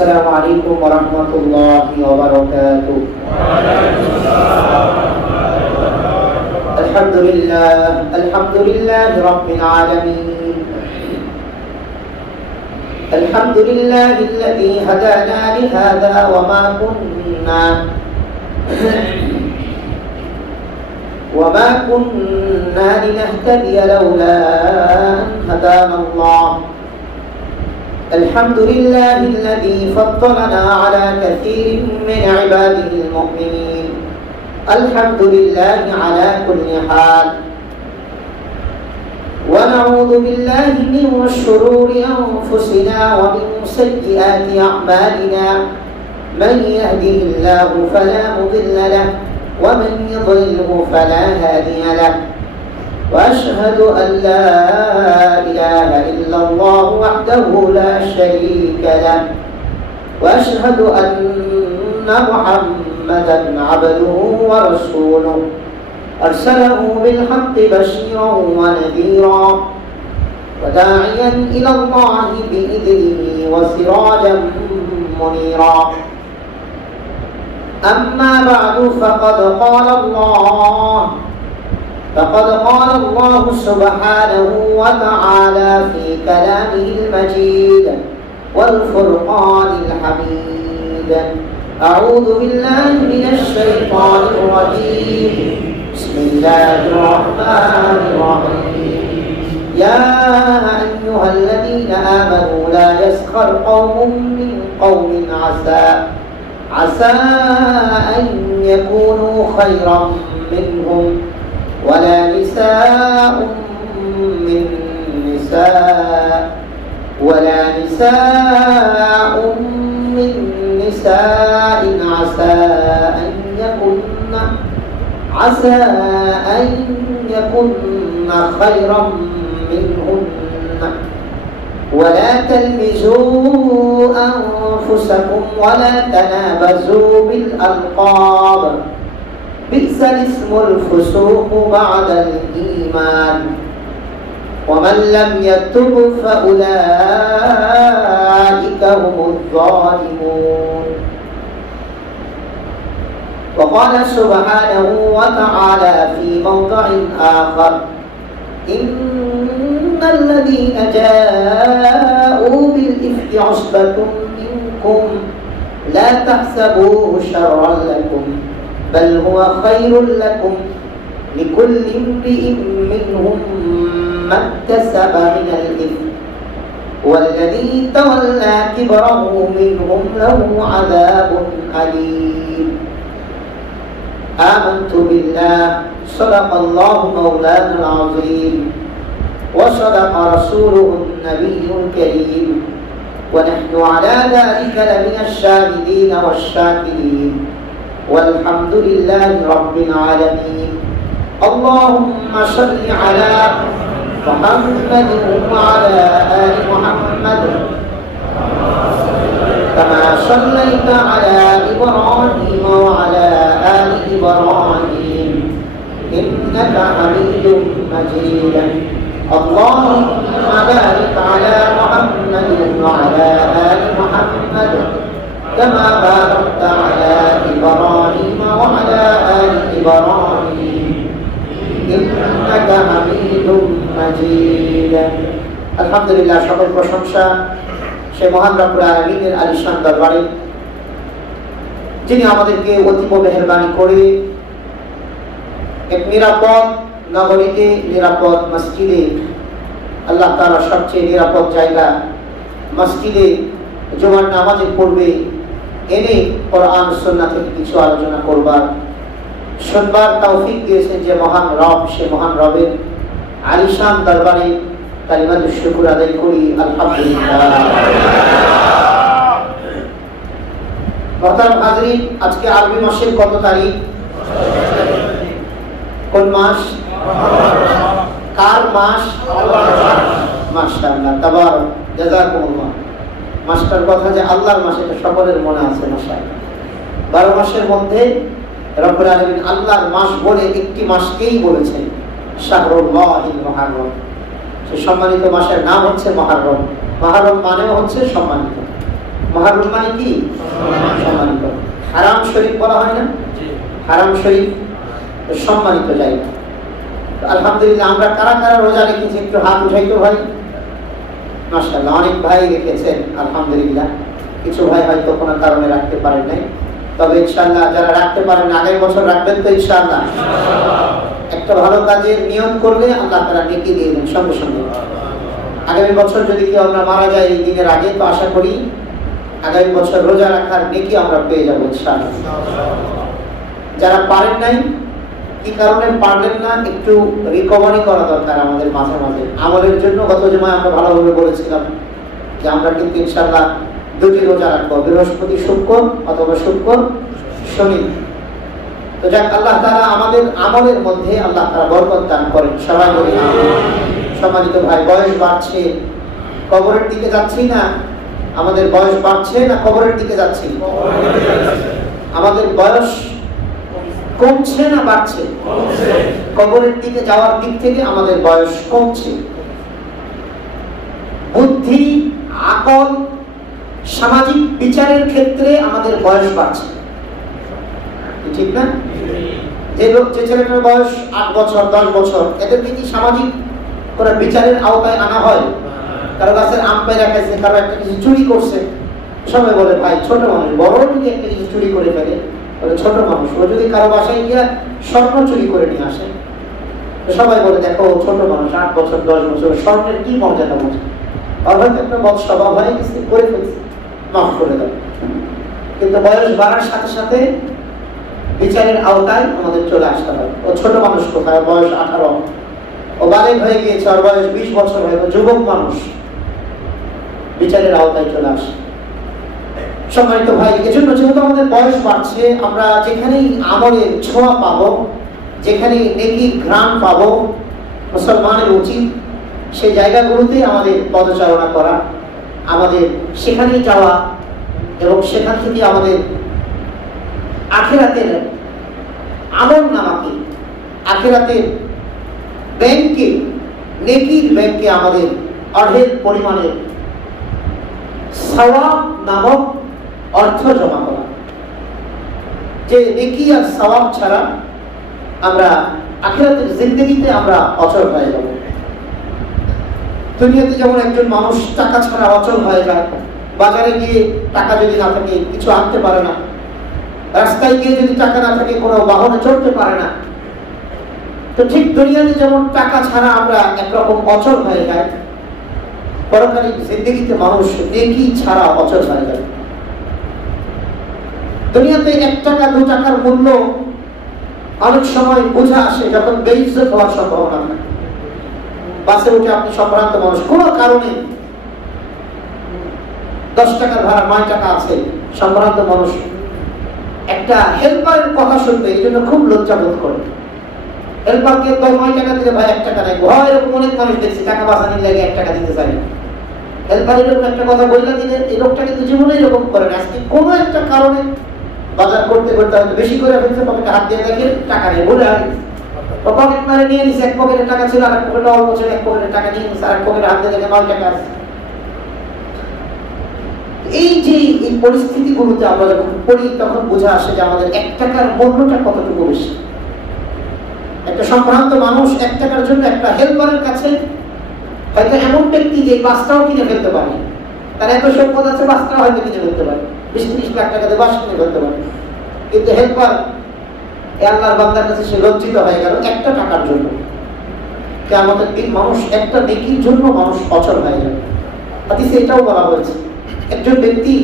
السلام عليكم ورحمة الله وبركاته. الحمد لله رب العالمين. الحمد لله الذي هدانا لهذا وما كنا لنهتدي لولا أن هدانا الله. الحمد لله الذي فضلنا على كثير من عباده المؤمنين. الحمد لله على كل حال. ونعوذ بالله من شرور أنفسنا ومن سيئات أعمالنا. من يهده الله فلا مضل له ومن يضلله فلا هادي له. وأشهد أن لا إله إلا الله وحده لا شريك له. وأشهد أن محمدا عبده ورسوله أرسله بالحق بشيرا ونذيرا وداعيا إلى الله بإذنه وسراجا منيرا. أما بعد فقد قال الله سبحانه وتعالى في كلامه المجيد والفرقان الحميد. أعوذ بالله من الشيطان الرجيم. بسم الله الرحمن الرحيم. يا أيها الذين آمنوا لا يسخر قوم من قوم عسى أن يكونوا خيرا منهم ولا نساء من نساء عسى أن يكن خيرا منهن. ولا تلمزوا أنفسكم ولا تنابزوا بالألقاب. بئس الاسم الفسوق بعد الإيمان. ومن لم يتب فأولئك هم الظالمون. وقال سبحانه وتعالى في موضع آخر: إن الذين جاءوا بالإفك عصبة منكم لا تحسبوه شرا لكم بل هو خير لكم لكل امرئ منهم ما اكتسب من الإثم والذي تولى كبره منهم له عذاب أليم. آمنت بالله صدق الله مولانا العظيم وصدق رسوله النبي الكريم ونحن على ذلك لمن الشاهدين والشاكرين والحمد لله رب العالمين. اللهم صل على محمد وعلى آل محمد كما صليت على إبراهيم وعلى آل إبراهيم إنك حميد مجيد. اللهم بارك على محمد وعلى آل محمد كما باركت على إبراهيم وعلى آل إبراهيم إنك حميد مجيد. الحمد لله. সকল প্রশংসা সেই মহান রব্বুল আলামিনের আলিশান দরবারে, যিনি আমাদেরকে অতীব মেহেরবানি করে এক নিরাপদ নগরীতে, নিরাপদ মসজিদে, আল্লাহ তাআলার সবচেয়ে নিরাপদ জায়গা মসজিদে জুমার নামাজের পূর্বে এনে কোরআন সুন্নাহ থেকে কিছু আলোচনা করবার শুনবার তৌফিক দিয়েছেন যে মহান রব, সে মহান রবের আলিশান দরবারে কালিমাতুশ শুকর আদায় করি আলহামদুলিল্লাহ। মোহতারাম হাজরিন, আজকে আরবি মাসের কত তারিখ? কোন মাস? কার মাস? মাশাআল্লাহ, তাবারাক, জাযাকুমুল্লাহ। মাসটার কথা যে আল্লাহর মাস, এটা সকলের মনে আছে। মাশাআল্লাহ, 12 মাসের মধ্যে রব্বুল আলামিন আল্লাহর মাস বলে একটি মাসকেই বলেছেন শাহরুল্লাহিল মুহাররম। সেই সম্মানিত মাসের নাম হচ্ছে মুহররম। মুহররম মানে হচ্ছে সম্মানিত। মুহররম মানে কি? সম্মানিত। হারাম শরীফ বলা হয় না? হারাম শরীফ সম্মানিত জায়গা। আলহামদুলিল্লাহ আমরা কারা কারা রোজা রেখেছি একটু হাত উঠাইতো ভাই। মাশাআল্লাহ, অনেক ভাই রেখেছেন আলহামদুলিল্লাহ। কিছু ভাই হয়তো কোনো কারণে রাখতে পারেন নাই, তবে ইনশাআল্লাহ যারা রাখতে পারেন আগামী বছর রাখবেন তো ইনশাআল্লাহ। একটা ভালো কাজের নিয়ত করলে আল্লাহ তাআলা নেকি দিয়ে দেন সঙ্গে সঙ্গে। আগামী বছর যদি কেউ আমরা মারা যায় এই দিনের আগে, তো আশা করি আগামী বছর রোজা রাখার নেকি আমরা পেয়ে যাবো ইনশাআল্লাহ। যারা পারেন নাই, কি কারণে পারলেন না, একটু রিকভারি করা দরকার আমাদের মাঝে মাঝে আমলের জন্য। গত জুমায় আমরা ভালোভাবে বলেছিলাম যে আমরা কিন্তু ইনশাআল্লাহ দুটি রোজা রাখবো, বৃহস্পতি শুক্র অথবা শুক্র শনি। তো যাক, আল্লাহ তাআলা আমাদের আমলের মধ্যে আল্লাহ তাআলা বরকত দান করেন, সবাই বলি সম্মানিত ভাই। বয়স বাড়ছে, কবরের দিকে যাচ্ছি না? আমাদের বয়স বাড়ছে না কবরের দিকে যাচ্ছি? আমাদের বয়স কমছে না বাড়ছে? কবরের দিকে যাওয়ার দিক থেকে আমাদের বয়স কমছে। বুদ্ধি, আকল, সামাজিক বিচারের ক্ষেত্রে আমাদের বয়স বাড়ছে, ঠিক না? যে ছেলেটার বয়স 8 বছর 10 বছর, এদেরকে কি সামাজিক কোনো বিচারের আওতায় আনা হয়? কারো গাছের আম পেড়ে রাখাইছে, কারো একটা কিছু চুরি করছে, সবাই বলে ভাই ছোট মানুষ। বড় যদি একটা কিছু চুরি করে ফেলে, ছোট মানুষ। ও যদি কারো বাসায় গিয়ে স্বর্ণ চুরি করে নিয়ে আসে, সবাই বলে দেখো ছোট মানুষ, 8 বছর 10 বছর, স্বর্ণের কি মর্যাদা বোঝে। আর হয়তো একটা বদ স্বভাব হয়ে গেছে, করে ফেলছে, মাফ করে দাও। কিন্তু বয়স বাড়ার সাথে সাথে বিচারের আওতায় আমাদের চলে আসতে হয়। ও ছোট মানুষ কোথায়? বয়স 18, ও বালেগ হয়ে গিয়েছে, ওর বয়স 20 বছর হয়ে, যুবক মানুষ, বিচারের আওতায় চলে আসে। সম্মানিত ভাই, এজন্য যেহেতু আমাদের বয়স বাড়ছে, আমরা যেখানেই আমলের ছোঁয়া পাবো, যেখানে নেকির ঘ্রাণ পাবো, মুসলমানের উচিত সেই জায়গাগুলোতে আমাদের পদচারণা করা, আমাদের সেখানেই যাওয়া এবং সেখান থেকে আমাদের আখিরাতের আমল নামাকে, আখিরাতের ব্যাংকে, নেকির ব্যাংকে আমাদের অঢেল পরিমাণে সওয়াব নামক অর্থ জমা করা। যে নেকি আর সওয়াব ছাড়া আমরা আখিরাতের জিন্দেগিতে আমরা অচল হয়ে যাব। দুনিয়াতে যেমন একজন মানুষ টাকা ছাড়া অচল হয়ে যায়, বাজারে গিয়ে টাকা যদি না থাকে কিছু আনতে পারে না, রাস্তায় গিয়ে যদি টাকা না থাকে কোনো বাহনে চড়তে পারে না, তো ঠিক দুনিয়াতে যেমন টাকা ছাড়া আমরা একরকম অচল হয়ে যায়, পরকালীন জিন্দেগিতে মানুষ নেকি ছাড়া অচল হয়ে যায়। দুনিয়াতে 1 টাকা 2 টাকার মূল্য অনেক সময় বোঝা আসে যখন বেইজ্জত হওয়ার সম্ভাবনা থাকে। বাসে উঠে আপনি সম্ভ্রান্ত মানুষ, কোনো কারণে 10 টাকার ভাড়া 9 টাকা আছে, সম্ভ্রান্ত মানুষ একটা হেল্পারের কথা শুনবে, এই জন্য খুব লজ্জা বোধ করে। হেল্পারকে 9 টাকা দিলে ভাই 1 টাকা নেই, হয় এরকম অনেক মানুষ দেখছি টাকা বাঁচানোর লাগে 1 টাকা দিতে চাই না। হেল্পার এরকম একটা কথা বললে দিলে এই লোকটা কিন্তু জীবনে এরকম করে না। আজকে কোনো একটা কারণে বাজার করতে করতে হয়তো বেশি করে ফেলছে, পকেটে হাত দিয়ে দেখে টাকা নেই বলে আর পকেট মারে নিয়ে নিছে, এক পকেটে টাকা ছিল আর এক পকেটে অল্প ছিল, এক পকেটে টাকা নিয়ে নিছে আর এক পকেটে হাত দিয়ে দেখে 9 টাকা আছে। এই যে এই পরিস্থিতিগুলোতে আমরা যখন পড়ি তখন বোঝা আসে যে আমাদের 1 টাকার মূল্যটা কতটুকু বেশি। একটা সম্ভ্রান্ত মানুষ 1 টাকার জন্য একটা হেল্পারের কাছে হয়তো এমন ব্যক্তি যে বাসটাও কিনে ফেলতে পারে, তার এত সম্পদ আছে বাসটাও হয়তো কিনে ফেলতে পারে, 20-30 লাখ টাকা দিয়ে বাস কিনে ফেলতে পারে। কিন্তু হেল্পার আল্লাহর বান্দার কাছে সে লজ্জিত হয়ে গেল 1 টাকার জন্য। কিয়ামতের দিন মানুষ একটা নেকির জন্য মানুষ অচল হয়ে যাবে। হাদিসে এটাও বলা হয়েছে একজন ব্যক্তি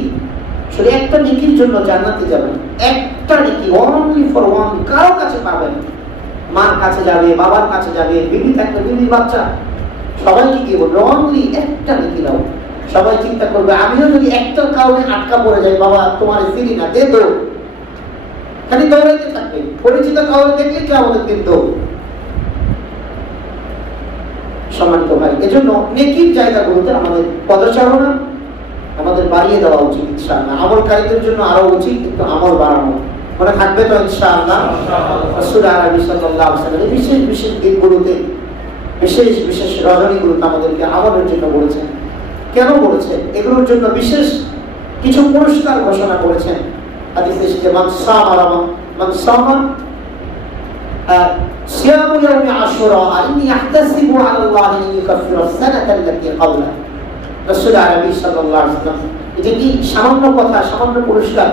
শুধু একটা নেকির জন্য জান্নাতে যাবে, একটা নেকি, অনলি ফর ওয়ান, কারো কাছে পাবেন, মার কাছে যাবে, বাবার কাছে যাবে, বিবি থাকবে, বিবির বাচ্চা, সবাইকে গিয়ে বলবে অনলি একটা নেকি দাও। সবাই চিন্তা করবে আমিও যদি একটা কারণে আটকা পড়ে যাই, বাবা তোমার চিনি না, দে দো, খালি দৌড়াইতে থাকবে, পরিচিত কাউকে দেখলে কি আমাদের কিন্তু। সম্মানিত ভাই, এজন্য নেকির জায়গাগুলোতে আমাদের পদচারণা আমাদের বাড়িয়ে দেওয়া উচিত ইনশাআল্লাহ। আমলকারীদের জন্য আরো উচিত কিন্তু আমল বাড়ানো। মনে থাকবে তো ইনশাআল্লাহ? রাসূল আরবি সাল্লাল্লাহু আলাইহি ওয়াসাল্লাম বিশেষ বিশেষ দিনগুলোতে, বিশেষ বিশেষ রজনীগুলোতে আমাদেরকে আমলের জন্য বলেছেন। কেন বলেছেন? এগুলোর জন্য বিশেষ কিছু পুরস্কার ঘোষণা করেছেন। হাদিসে এসেছে মান সামা সিয়ামু ইয়াউমি আশুরা ইন্নী আহতাসিবু আলা আল্লাহি আন ইউকাফিরা আস-সানাতা আল্লাতী ক্বাবলা। রাসূল আরবী সাল্লাল্লাহু আলাইহি ওয়াসাল্লাম, এটা কি সামান্য কথা, সামান্য পুরস্কার?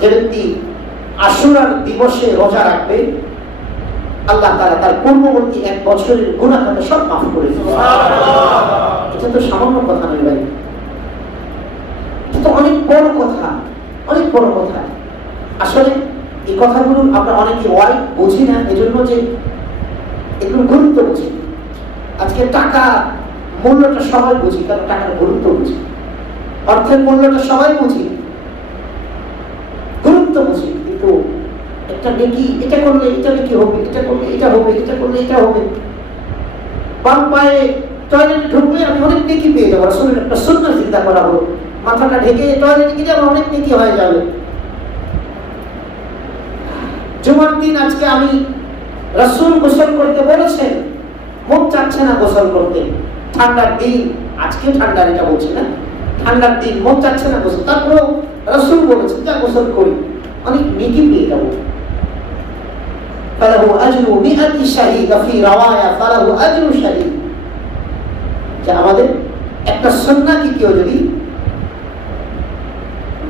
যে ব্যক্তি আশুরার দিবসে রোজা রাখবে, আল্লাহ তাআলা তার পূর্ববর্তী এক বছরের গুনাহ সব মাফ করে দেবেন। সুবহানাল্লাহ। এটা তো সামান্য কথা নয় ভাই, এটা তো অনেক বড় কথা, অনেক বড় কথা। আসলে এই কথাগুলো আমরা অনেকে বুঝি না, এজন্য যে এগুলো গুরুত্ব বুঝি। আজকে টাকা মূল্যটা সবাই বুঝি, কারণ টাকার গুরুত্ব বুঝি। অর্থের মূল্যটা সবাই বুঝি, গুরুত্ব বুঝি, কিন্তু একটা নেকি, এটা করলে এটা নেকি হবে, এটা করলে এটা হবে, এটা করলে এটা হবে। বাম পায়ে টয়লেটে ঢুকলে আমি অনেক নেকি পেয়ে যাবো, রাসূলের একটা সুন্নাহ চিন্তা করা হলো, মাথাটা ঢেকে টয়লেটে গিয়ে আমার অনেক নেকি হয়ে যাবে। জুমার দিন আজকে আমি রাসূল গোসল করতে বলেছেন, মন চাচ্ছে না গোসল করতে। ঠান্ডার দিন, আজকে ঠান্ডার, এটা বলছি না, ঠান্ডার দিন মন চাচ্ছে না গোসল, তারপরেও রাসূল বলেছেন যা গোসল করি, অনেক নেকি পেয়ে যাবো। ফালাহু আজরু মিআতি শাহীদ, ফি রাওয়ায়া ফালাহু আজরু শাহীদ। যে আমাদের একটা সুন্নাহ কি কেউ যদি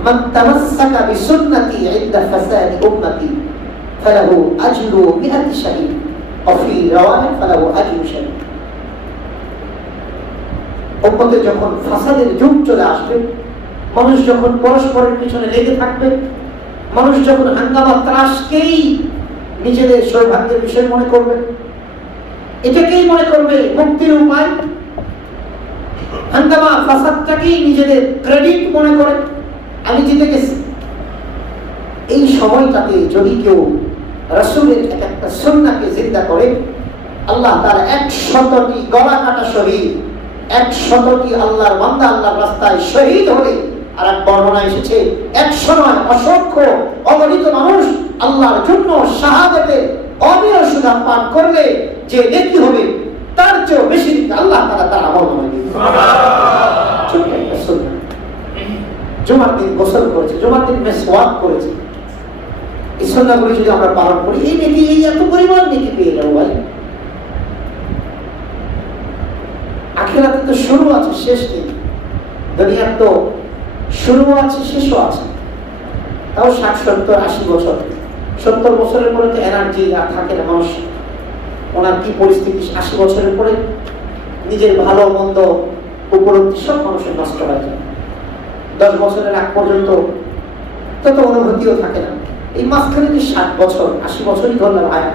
মান তামাসসাকা বিসুন্নতি ইনদা ফাসাদি উম্মতি ফালাহু আজরু মিআতি শাহীদ, ফি রাওয়ায়া ফালাহু আজরু শাহীদ। উম্মতে যখন ফাসাদের যুগ চলে আসবে, মানুষ যখন পরস্পরের পিছনে লেগে থাকবে, মানুষ যখন হাঙ্গামা ত্রাসকেই নিজেদের সৌভাগ্যের বিষয় মনে করবে, এটাকেই মনে করবে মুক্তির উপায়, হাঙ্গামা ফাসাদটাকেই নিজেদের ক্রেডিট মনে করে আমি জিতে গেছি। এই সময়টাতে যদি কেউ রাসূলের একটা সুন্নাহকে জিন্দা করে, আল্লাহ তার 100টি গলা কাটা শহীদ, 100টি আল্লাহর বান্দা আল্লাহর রাস্তায় শহীদ হলে, আর এক বর্ণনা এসেছে 100 নয় অসংখ্য অগণিত মানুষ আল্লাহর জন্য শাহাদাতে অমেয় সুধা পান করলে যে নেকি হবে, তার চেয়েও বেশি আল্লাহ তাআলা তার আমল নামায় দিবেন। সুবহানাল্লাহ। ছোট্ট একটা সুন্নাহ। জুমার দিন গোসল করেছে, জুমার দিন মিসওয়াক করেছে, এই সুন্নাহগুলো যদি আমরা পালন করি, এই নেকি, এই এত পরিমাণ নেকি পেয়ে যাবো ভাই। আখিরাতে তো শুরু আছে, শেষ নেই। দুনিয়ার তো শুরু আছে, শেষও আছে। তাও 60, 70, 80 বছর, 70 বছরের পরে তো এনার্জি আর থাকে না মানুষ। ওনার কি পরিস্থিতি, 80 বছরের পরে নিজের ভালো মন্দ উপলব্ধি সব মানুষের নষ্ট হয়ে যায়। 10 বছরের আগ পর্যন্ত তত অনুভূতিও থাকে না। এই মাঝখানে যে 60 বছর, 80 বছরই ধরলাম আয়,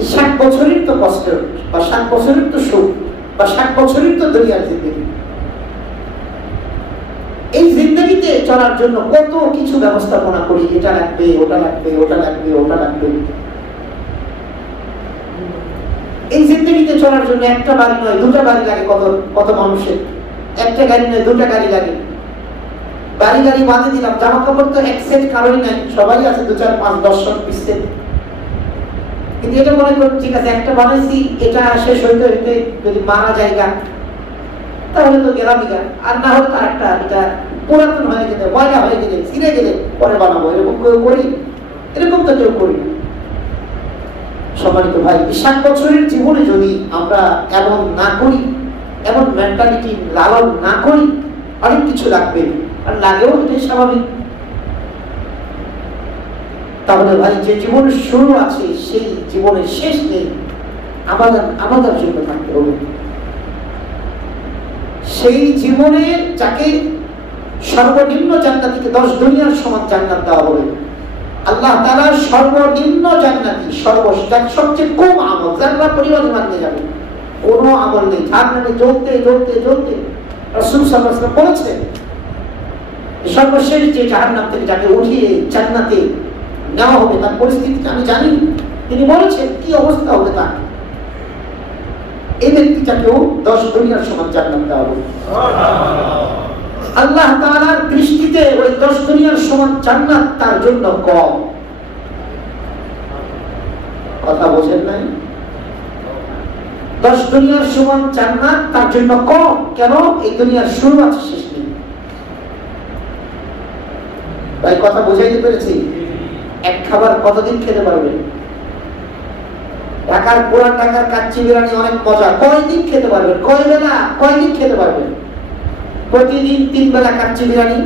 এই 60 বছরের তো কষ্ট, বা 60 বছরের তো সুখ, বা 60 বছরের তো দুনিয়ার জিন্দেগি। এই জিন্দেগিতে চলার জন্য কত কিছু ব্যবস্থাপনা করি, এটা লাগবে, ওটা লাগবে, ওটা লাগবে, ওটা লাগবে। এই জিন্দেগিতে চলার জন্য একটা বাড়ি নয়, 2টা বাড়ি লাগে কত কত মানুষের, একটা গাড়ি নয় 2টা গাড়ি লাগে। বাড়ি গাড়ি বাঁধে দিলাম, জামা কাপড় তো এক সেট কারোরই নাই, সবাই আছে 2, 4, 5, 10 20 সেট। কিন্তু এটা মনে করি ঠিক আছে, একটা বানাইছি, এটা শেষ হইতে হইতে যদি মারা জায়গা তাহলে তো গেলামই গা, আর না হলে তার একটা এটা পুরাতন হয়ে গেলে, ময়লা হয়ে গেলে, ছিঁড়ে গেলে পরে বানাবো, এরকম কেউ করি? এরকম তো কেউ করি না। সম্মানিত ভাই, 60 বছরের জীবনে যদি আমরা এমন না করি, এমন মেন্টালিটি লালন না করি, অনেক কিছু লাগবে, আর লাগেও, এটাই স্বাভাবিক। তাহলে ভাই যে জীবনের শুরু আছে সেই জীবনের শেষ নেই, আমাদের জন্য থাকতে হবে। সেই জীবনে যাকে সর্বনিম্ন জান্নাতীকে 10 দুনিয়ার সমান জান্নাত দেওয়া হবে। আল্লাহ তাআলা সর্বনিম্ন জান্নাতী, সবচেয়ে কম আমল, যারা পরিমাণ ইমান নিয়ে যাবে, কোনো আমল নেই, জান্নাতে জ্বলতে জ্বলতে জ্বলতে রাসূল সাল্লাল্লাহু আলাইহি ওয়াসাল্লাম বলেছেন, সর্বশেষ যে জাহান্নাম থেকে যাকে উঠিয়ে জান্নাতে নেওয়া হবে তার পরিস্থিতিটা আমি জানি। তিনি বলেছেন কি অবস্থা হবে তার, এই ব্যক্তিটাকেও 10 দুনিয়ার সমান জান্নাত দেওয়া হবে। আল্লাহ তাআলার দৃষ্টিতে ওই 10 দুনিয়ার সমান জান্নাত তার জন্য কম। কথা বোঝেন নাই? 10 দুনিয়ার সমান জান্নাত তার জন্য কম। কেন? এই দুনিয়ার শুরু আছে, শেষ নেই। ভাই কথা বুঝাইতে পেরেছি? এক খাবার কতদিন খেতে পারবেন? ঢাকার পুরান ঢাকার কাচ্চি বিরিয়ানি অনেক মজা, কয়দিন খেতে পারবেন? কয় বেলা, কয়দিন খেতে পারবেন? প্রতিদিন 3 বেলা কাচ্চি বিরিয়ানি,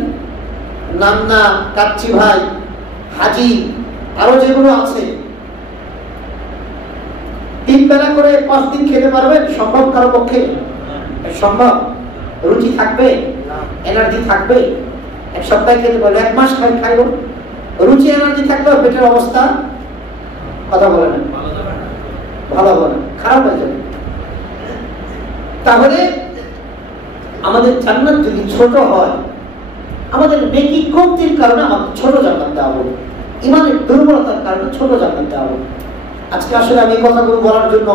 নান্না, কাচ্চি ভাই, হাজি, আরো যেগুলো আছে, 3 বেলা করে 5 দিন খেতে পারবেন? সম্ভব কারো পক্ষে? সম্ভব? রুচি থাকবে, এনার্জি থাকবে? এক সপ্তাহে খেতে পারবে, 1 মাস খাইব, রুচি এনার্জি থাকবে, পেটের অবস্থা কথা বলে না, ভালো হবে না, খারাপ হয়ে যাবে। তাহলে আমাদের জান্নাত যদি ছোট হয়, আমাদের নেকি কমতির কারণে আমাদের ছোট জান্নাত দেওয়া হবে, ইমানের দুর্বলতার কারণে ছোট জান্নাত দেওয়া হবে। আজকে আসলে আমি এই কথাগুলো বলার জন্য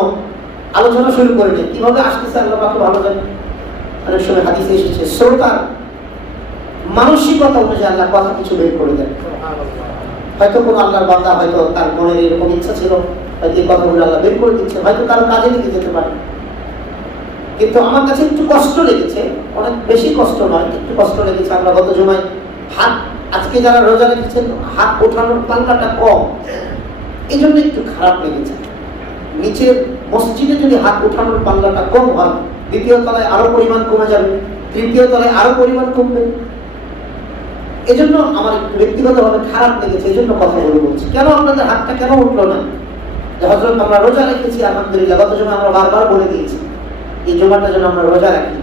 আলোচনা শুরু করিনি, কিভাবে আসতেছে আল্লাহ পাক ভালো জানেন। অনেক সময় হাদিসে এসেছে শ্রোতার মানসিকতা অনুযায়ী আল্লাহ কথা কিছু বের করে দেন। হয়তো কোনো আল্লাহর বান্দা হয়তো তার মনের এরকম ইচ্ছা ছিল, হয়তো এই কথাগুলো আল্লাহ বের করে দিচ্ছে, হয়তো তার কাজে দিতে যেতে পারে। কিন্তু আমার কাছে একটু কষ্ট লেগেছে, অনেক বেশি কষ্ট নয়, একটু কষ্ট লেগেছে। আমরা গত জুমায় হাত, আজকে যারা রোজা রেখেছেন হাত ওঠানোর পাল্লাটা কম, এই জন্য একটু খারাপ লেগেছে। নিচের মসজিদে যদি হাত ওঠানোর পাল্লাটা কম হয়, দ্বিতীয় তলায় আরো পরিমাণ কমে যাবে, তৃতীয় তলায় আরো পরিমাণ কমবে। এজন্য আমার ব্যক্তিগতভাবে খারাপ লেগেছে, এই জন্য কথাগুলো বলছি। কেন আপনাদের হাতটা কেন উঠলো না? যে হযরত আমরা রোজা রেখেছি আলহামদুলিল্লাহ, গত জুমায় আমরা বারবার বলে দিয়েছি এই জুমাটা যেন আমরা রোজা রাখি।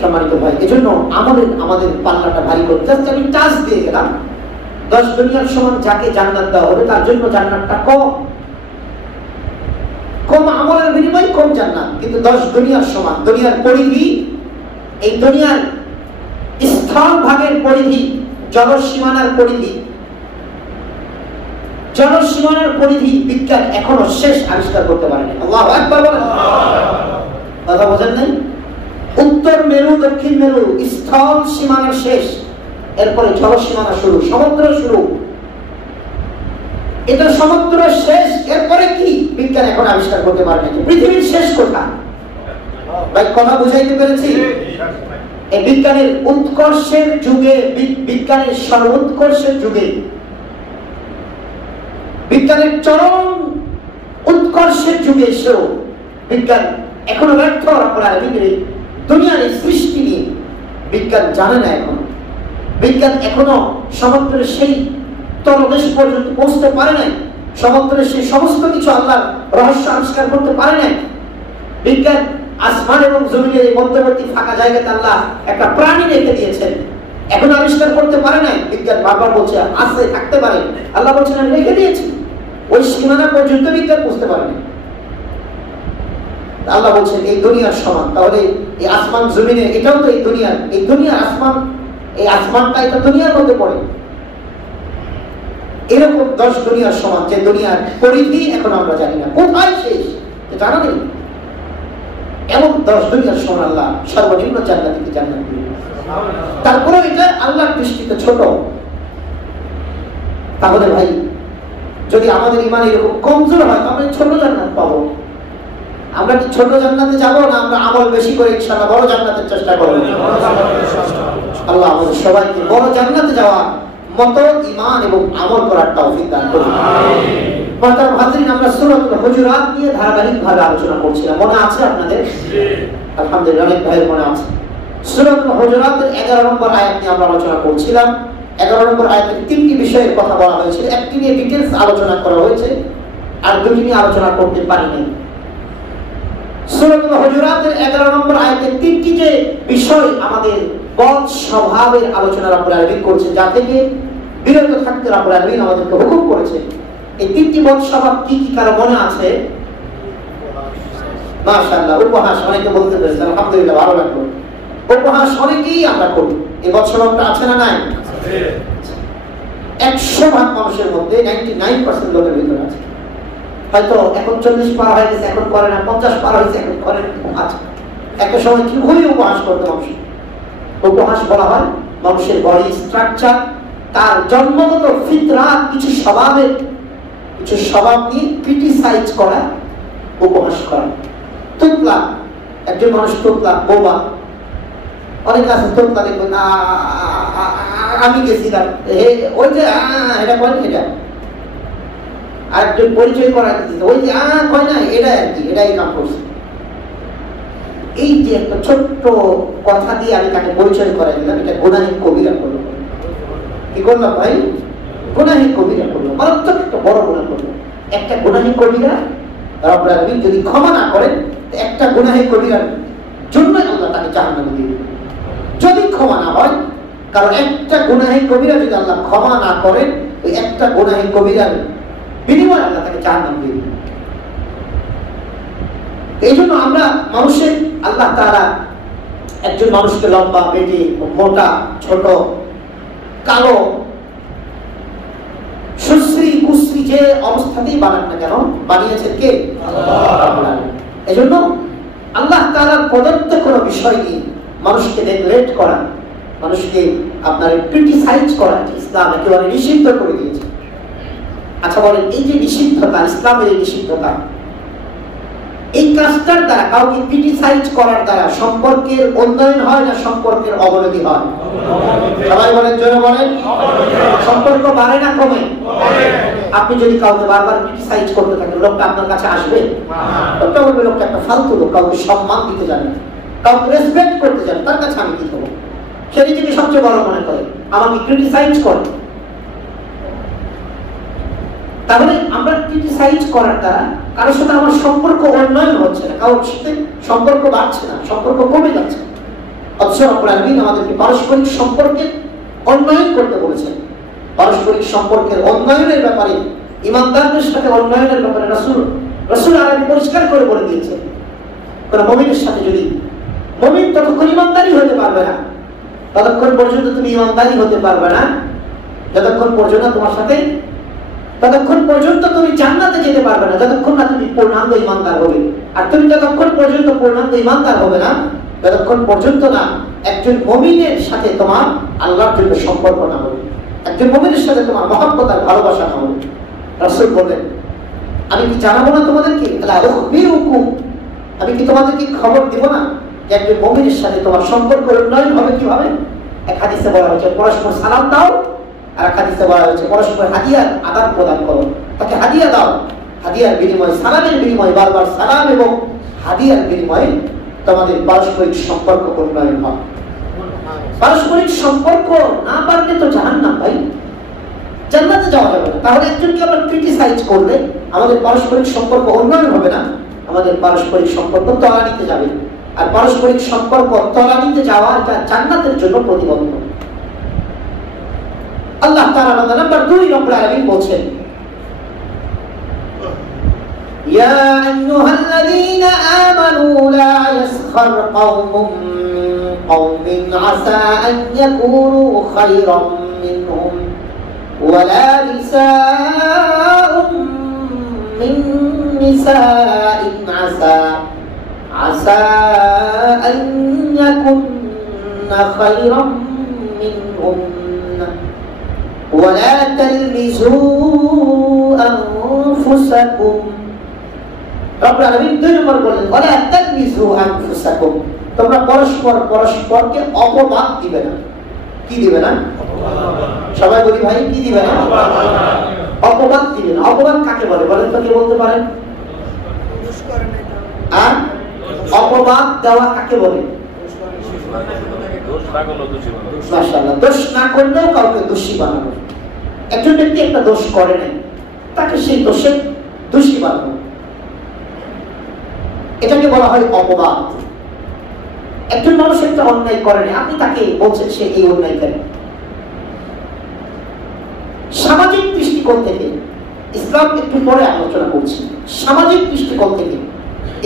সম্মানিত ভাই, এজন্য আমাদের পাল্লাটা ভারী করে জাস্ট আমি টাচ দিয়ে গেলাম। 10 দুনিয়ার সমান যাকে জান্নাত দেওয়া হবে তার জন্য জান্নাতটা কম, কম আমলের বিনিময়ে কম জান্নাত, কিন্তু 10 দুনিয়ার সমান। দুনিয়ার পরিধি, এই দুনিয়ার স্থল ভাগের পরিধি, জলসীমানার পরিধি, জলসীমানার পরিধি বিজ্ঞান এখনো শেষ আবিষ্কার করতে পারেনি। আল্লাহু আকবার বলেন। কথা বোঝেন নাই? উত্তর মেরু, দক্ষিণ মেরু, স্থল সীমানা শেষ, এরপরে জলসীমানা শুরু, সমুদ্র শুরু। এটা সমুদ্র শেষ, এরপরে কি বিজ্ঞান এখন আবিষ্কার করতে পারেনি। পৃথিবীর শেষ কোথায়? ভাই কথা বুঝাইতে পেরেছি? এই বিজ্ঞানের উৎকর্ষের যুগে, বিজ্ঞানের সর্বোৎকর্ষের যুগে, বিজ্ঞানের চরম উৎকর্ষের যুগে এসেও বিজ্ঞান এখনো ব্যর্থ। দুনিয়ার সৃষ্টি নিয়ে বিজ্ঞান জানে না। বিজ্ঞান এখনো সমুদ্রের সেই তলদেশ পর্যন্ত পৌঁছতে পারে নাই, সমুদ্রের সেই সমস্ত কিছু আল্লাহর রহস্য আবিষ্কার করতে পারে নাই। বিজ্ঞান আসমান এবং জমিনের এই মধ্যবর্তী ফাঁকা জায়গাতে আল্লাহ একটা প্রাণী রেখে দিয়েছেন, এখন আবিষ্কার করতে পারে নাই। বিজ্ঞান বারবার বলছে আছে, থাকতে পারে, আল্লাহ বলছেন আমি রেখে দিয়েছি। ওই সীমানা পর্যন্ত বিজ্ঞান বুঝতে পারেনি। আল্লাহ বলছেন এই দুনিয়ার সমান। তাহলে এই আসমান জমিনে এটাও তো এই দুনিয়ার আসমান, এই আসমানটা এটা দুনিয়ার মধ্যে পড়ে। এরকম 10 দুনিয়ার সমান, যে দুনিয়ার পরিধি এখন আমরা জানি না কোথায় শেষ, জানা নেই। এমন 10 দুনিয়ার সমান আল্লাহ সর্বনিম্ন জান্নাতিকে জান্নাত দিবেন। তারপরে এটা আল্লাহর দৃষ্টিতে ছোট। তাহলে ভাই যদি আমাদের ঈমান এরকম কমজোর হয়, আমরা ছোট জান্নাত পাবো। আমরা কি ছোট জান্নাতে যাব না আমরা আমল বেশি করে ইনশাআল্লাহ বড় জান্নাতের চেষ্টা করব? আল্লাহ আমাদের সবাইকে বড় জান্নাতে যাওয়ার মতো ঈমান এবং আমল করার তৌফিক দান করুন। আমিন। মাতার হাজিরিন, আমরা সূরাতুল হুজুরাত নিয়ে ধারাবাহিকভাবে আলোচনা করছিলাম, মনে আছে আপনাদের? আলহামদুলিল্লাহ অনেক ভাই মনে আছে। সূরাতুল হুজুরাতের 11 নম্বর আয়াত নিয়ে আমরা আলোচনা করছিলাম। 11 নম্বর আয়াতে 3টি বিষয়ের কথা বলা হয়েছিল। একটি নিয়ে ডিটেইলস আলোচনা করা হয়েছে, আর দুটি নিয়ে আলোচনা করতে পারিনি। সূরাতুল হুজুরাতের 11 নম্বর আয়াতে 3টি যে বিষয় আমাদের বদ স্বভাবের আলোচনা রাব্বুল আলামিন করছে, যা থেকে বিরত থাকতে রাব্বুল আলামিন আমাদেরকে হুকুম করেছে। এই 3টি বদ স্বভাব কি কি কারো মনে আছে? মাশাআল্লাহ, উপহাস অনেকে বলতে পেরেছেন, আলহামদুলিল্লাহ ভালো লাগলো। উপহাস অনেকেই আমরা করি, এই বদ স্বভাবটা আছে না নাই? আছে। 100% মানুষের মধ্যে 99% লোকের ভিতরে আছে। হয়তো এখন 40 পার হয়ে গেছে, এখন করে না, 50 পার হয়েছে, এখন করে না। আচ্ছা, একটা সময় কি খুবই উপহাস করতো মানুষ। উপহাস বলা হয় মানুষের বডি স্ট্রাকচার, তার জন্মগত ফিতরাত, কিছু স্বভাব নিয়ে ক্রিটিসাইজ করা, উপহাস করা। তোতলা, একজন মানুষ তোতলা, বোবা। অনেক আছে তোতলা, দেখবেন আমি গেছিলাম ওই যে এটা বলেন এটা আর পরিচয় করা দিতে ওই যে কয় না এটা আর কি এটাই কাম করছে। এই যে একটা ছোট্ট কথা দিয়ে আমি তাকে পরিচয় করাই দিলাম, এটা গুনাহে কবিরা করলো। কি করলাম ভাই? গুনাহে কবিরা করলো, মারাত্মক একটা বড় গুনাহ করলো। একটা গুনাহে কবিরা রব্বুল আলামিন যদি ক্ষমা না করেন, একটা গুনাহে কবিরার জন্য আল্লাহ তাকে জাহান্নামে দিয়ে দিবেন যদি ক্ষমা না হয়। কারণ একটা গুনাহে কবিরা যদি আল্লাহ ক্ষমা না করেন, ওই একটা গুনাহে কবিরার বিনিময়ে আল্লাহ তাকে জাহান্নামে দিয়ে দিবেন। এই জন্য আমরা মানুষের আল্লাহ তাআলা একজন মানুষকে লম্বা, বেটে, মোটা, ছোট, কালো, সুশ্রী কুশ্রী যে অবস্থাতেই বানান না কেন, বানিয়েছেন কে? আল্লাহ। এই জন্য আল্লাহ তাআলার প্রদত্ত কোনো বিষয় নিয়ে মানুষকে নেগলেক্ট করা, মানুষকে আপনার ক্রিটিসাইজ করা ইসলাম একেবারে নিষিদ্ধ করে দিয়েছে। আচ্ছা বলেন, এই যে নিষিদ্ধতা, ইসলামের এই নিষিদ্ধতা, এই কাজটার দ্বারা কাউকে ক্রিটিসাইজ করার দ্বারা সম্পর্কের উন্নয়ন হয় না সম্পর্কের অবনতি হয়? সবাই বলেন, জোরে বলেন। সম্পর্ক বাড়ে না কমে? আপনি যদি কাউকে বারবার ক্রিটিসাইজ করতে থাকেন, লোকটা আপনার কাছে আসবে? লোকটা বলবে লোকটা একটা ফালতু লোক, কাউকে সম্মান দিতে জানে না, কাউকে রেসপেক্ট করতে জানে, তার কাছে আমি কি করবো? সে নিজেকে সবচেয়ে বড় মনে করে, আমাকে ক্রিটিসাইজ করে। তাহলে আমরা ক্রিটিসাইজ করার দ্বারা কারোর সাথে আমার সম্পর্ক উন্নয়ন হচ্ছে না, কারোর সাথে সম্পর্ক বাড়ছে না, সম্পর্ক কমে যাচ্ছে। অথচ রব্বুল আলামিন আমাদেরকে পারস্পরিক সম্পর্কে উন্নয়ন করতে বলেছেন। পারস্পরিক সম্পর্কের উন্নয়নের ব্যাপারে, ইমানদারদের সাথে উন্নয়নের ব্যাপারে রাসূল আরবি পরিষ্কার করে বলে দিয়েছেন। কোন মুমিনের সাথে যদি, মুমিন ততক্ষণ ইমানদারি হতে পারবে না, ততক্ষণ পর্যন্ত তুমি ইমানদারি হতে পারবে না যতক্ষণ পর্যন্ত তোমার সাথে, ততক্ষণ পর্যন্ত তুমি জান্নাতে যেতে পারবে না যতক্ষণ না তুমি পূর্ণাঙ্গ ইমানদার হবে। আর তুমি যতক্ষণ পর্যন্ত পূর্ণাঙ্গ ইমানদার হবে না, যতক্ষণ পর্যন্ত না একজন মুমিনের সাথে তোমার আল্লাহর জন্য সম্পর্ক না হবে, একজন মুমিনের সাথে তোমার মহব্বত আর ভালোবাসা না হবে। রাসূল বলেন, আমি কি জানাবো না তোমাদেরকে? আমি কি তোমাদেরকে খবর দিব না যে একজন মুমিনের সাথে তোমার সম্পর্ক উন্নয়ন হবে কিভাবে? এক হাদিসে বলা হয়েছে পরস্পর সালাম দাও, আর এক হাদিসে বলা হয়েছে পরস্পর হাদিয়ার আদান প্রদান করো। তাকে হাদিয়া দাও, হাদিয়ার বিনিময়ে, সালামের বিনিময়ে, বারবার সালাম এবং হাদিয়ার বিনিময়ে তোমাদের পারস্পরিক সম্পর্ক উন্নয়ন হয়। পারস্পরিক সম্পর্ক না পারলে তো জাহান্নাম ভাই, জান্নাতে যাওয়া যাবে না। তাহলে একজনকে আমরা ক্রিটিসাইজ করলে আমাদের পারস্পরিক সম্পর্ক উন্নয়ন হবে না, আমাদের পারস্পরিক সম্পর্ক তলানিতে যাবে। আর পারস্পরিক সম্পর্ক তলানিতে যাওয়া এটা জান্নাতের জন্য প্রতিবন্ধক। আল্লাহ তাআলা নাম্বার 2 রব্বুল আলামিন বলেন, ইয়া আইয়ুহাল্লাযীনা আমানু লা ইয়াসখার কওমুম মিন কওমিন আসা আন ইয়াকুনু খায়রাম মিনহুম ওয়া লা নিসাa'উম মিন নিসাa'in আসা আন ইয়াকুননা খায়রাম মিনহুম ولا تلمزوا أنفسكم। রব্বুল আলামিন 2 নম্বর বলেন, ولا تلمزوا أنفسكم, তোমরা পরস্পরকে অপবাদ দিবে না। কি দিবে না? সবাই বলি ভাই, কি দিবে না? অপবাদ দিবে না। অপবাদ কাকে বলে বলেন তো, কে বলতে পারেন? আর অপবাদ দেওয়া কাকে বলে? মাশাআল্লাহ, দোষ না করলেও কাউকে দোষী বানানো। একজন ব্যক্তি একটা দোষ করে নাই, তাকে সেই দোষে দোষী বানানো, এটাকে বলা হয় অপবাদ। একজন মানুষ একটা অন্যায় করে নাই, আপনি তাকে বলছেন সে এই অন্যায় করে। সামাজিক দৃষ্টিকোণ থেকে, ইসলাম একটু পরে আলোচনা করছি, সামাজিক দৃষ্টিকোণ থেকে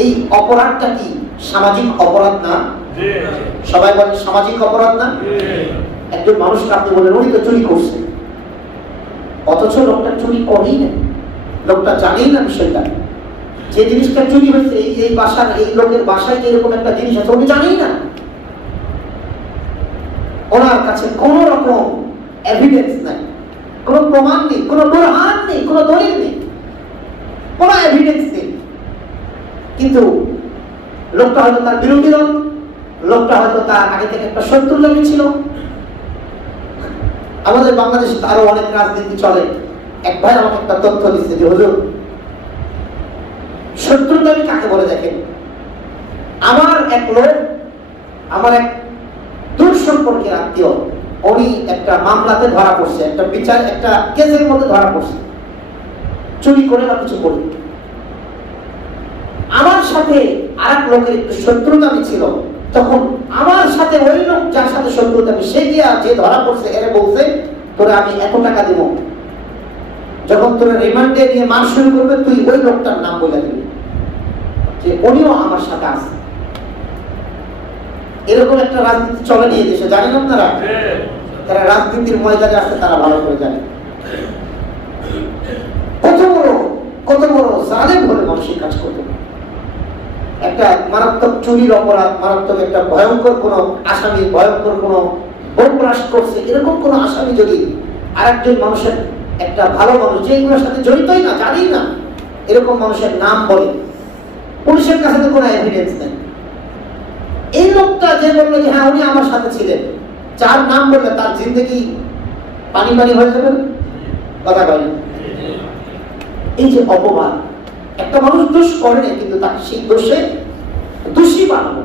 এই অপরাধটা কি সামাজিক অপরাধ না? সবাই বলেন সামাজিক অপরাধ না? একজন মানুষকে আপনি বলেন উনি তো চুরি করছে, অথচ লোকটা চুরি করেই না, লোকটা জানেই না বিষয়টা, যে জিনিসটা চুরি হয়েছে এই বাসার, এই লোকের বাসায় যে এরকম একটা জিনিস আছে উনি জানেই না। ওনার কাছে কোন রকম এভিডেন্স নাই, কোন প্রমাণ নেই, কোন বুরহান নেই, কোন দলিল নেই, কোন এভিডেন্স নেই। কিন্তু লোকটা হয়তো তার বিরোধী দল, লোকটা হয়তো তার আগে থেকে একটা শত্রু লেগেছিল, আমাদের বাংলাদেশে আরো অনেক রাজনীতি চলে। এক ভাই আমাকে একটা তথ্য দিচ্ছে যে হুজুর, শত্রুতা কাকে বলে দেখেন। আমার এক লোক, আমার এক দূর সম্পর্কের আত্মীয়, উনি একটা মামলাতে ধরা পড়ছে, একটা কেসের মধ্যে ধরা পড়ছে, চুরি করে বা কিছু করে। আমার সাথে আর এক লোকের একটু শত্রুতামি ছিল, তখন আমার সাথে ওই লোক যার সাথে শত্রুতামি, সে গিয়া যে ধরা পড়ছে এর বলছে তোরা আমি এত টাকা দিব, যখন তোরা রিমান্ডে নিয়ে মার শুরু করবে তুই ওই লোকটার নাম বলে দিবি যে উনিও আমার সাথে আছে। এরকম একটা রাজনীতি চলে নিয়ে দেশে, জানেন আপনারা? তারা রাজনীতির ময়দানে আসছে, তারা ভালো করে জানে কত বড় জালেম হলে মানুষের কাজ করতে। একটা মারাত্মক চুরির অপরাধ, মারাত্মক একটা ভয়ঙ্কর কোন আসামি, ভয়ঙ্কর কোন বোমব্লাস করছে, এরকম কোন আসামি যদি আরেকজন মানুষের, একটা ভালো মানুষ যেগুলোর সাথে জড়িতই না, জানি না, এরকম মানুষের নাম বলে, পুলিশের কাছে তো কোনো এভিডেন্স নেই। এই লোকটা যে বললো যে হ্যাঁ উনি আমার সাথে ছিলেন, যার নাম বললে তার জিন্দেগি পানি পানি হয়ে যাবে, কথা বলেন। এই যে অপবাদ, একটা মানুষ দোষ করে না কিন্তু তাকে সেই দোষে দোষী বানানো,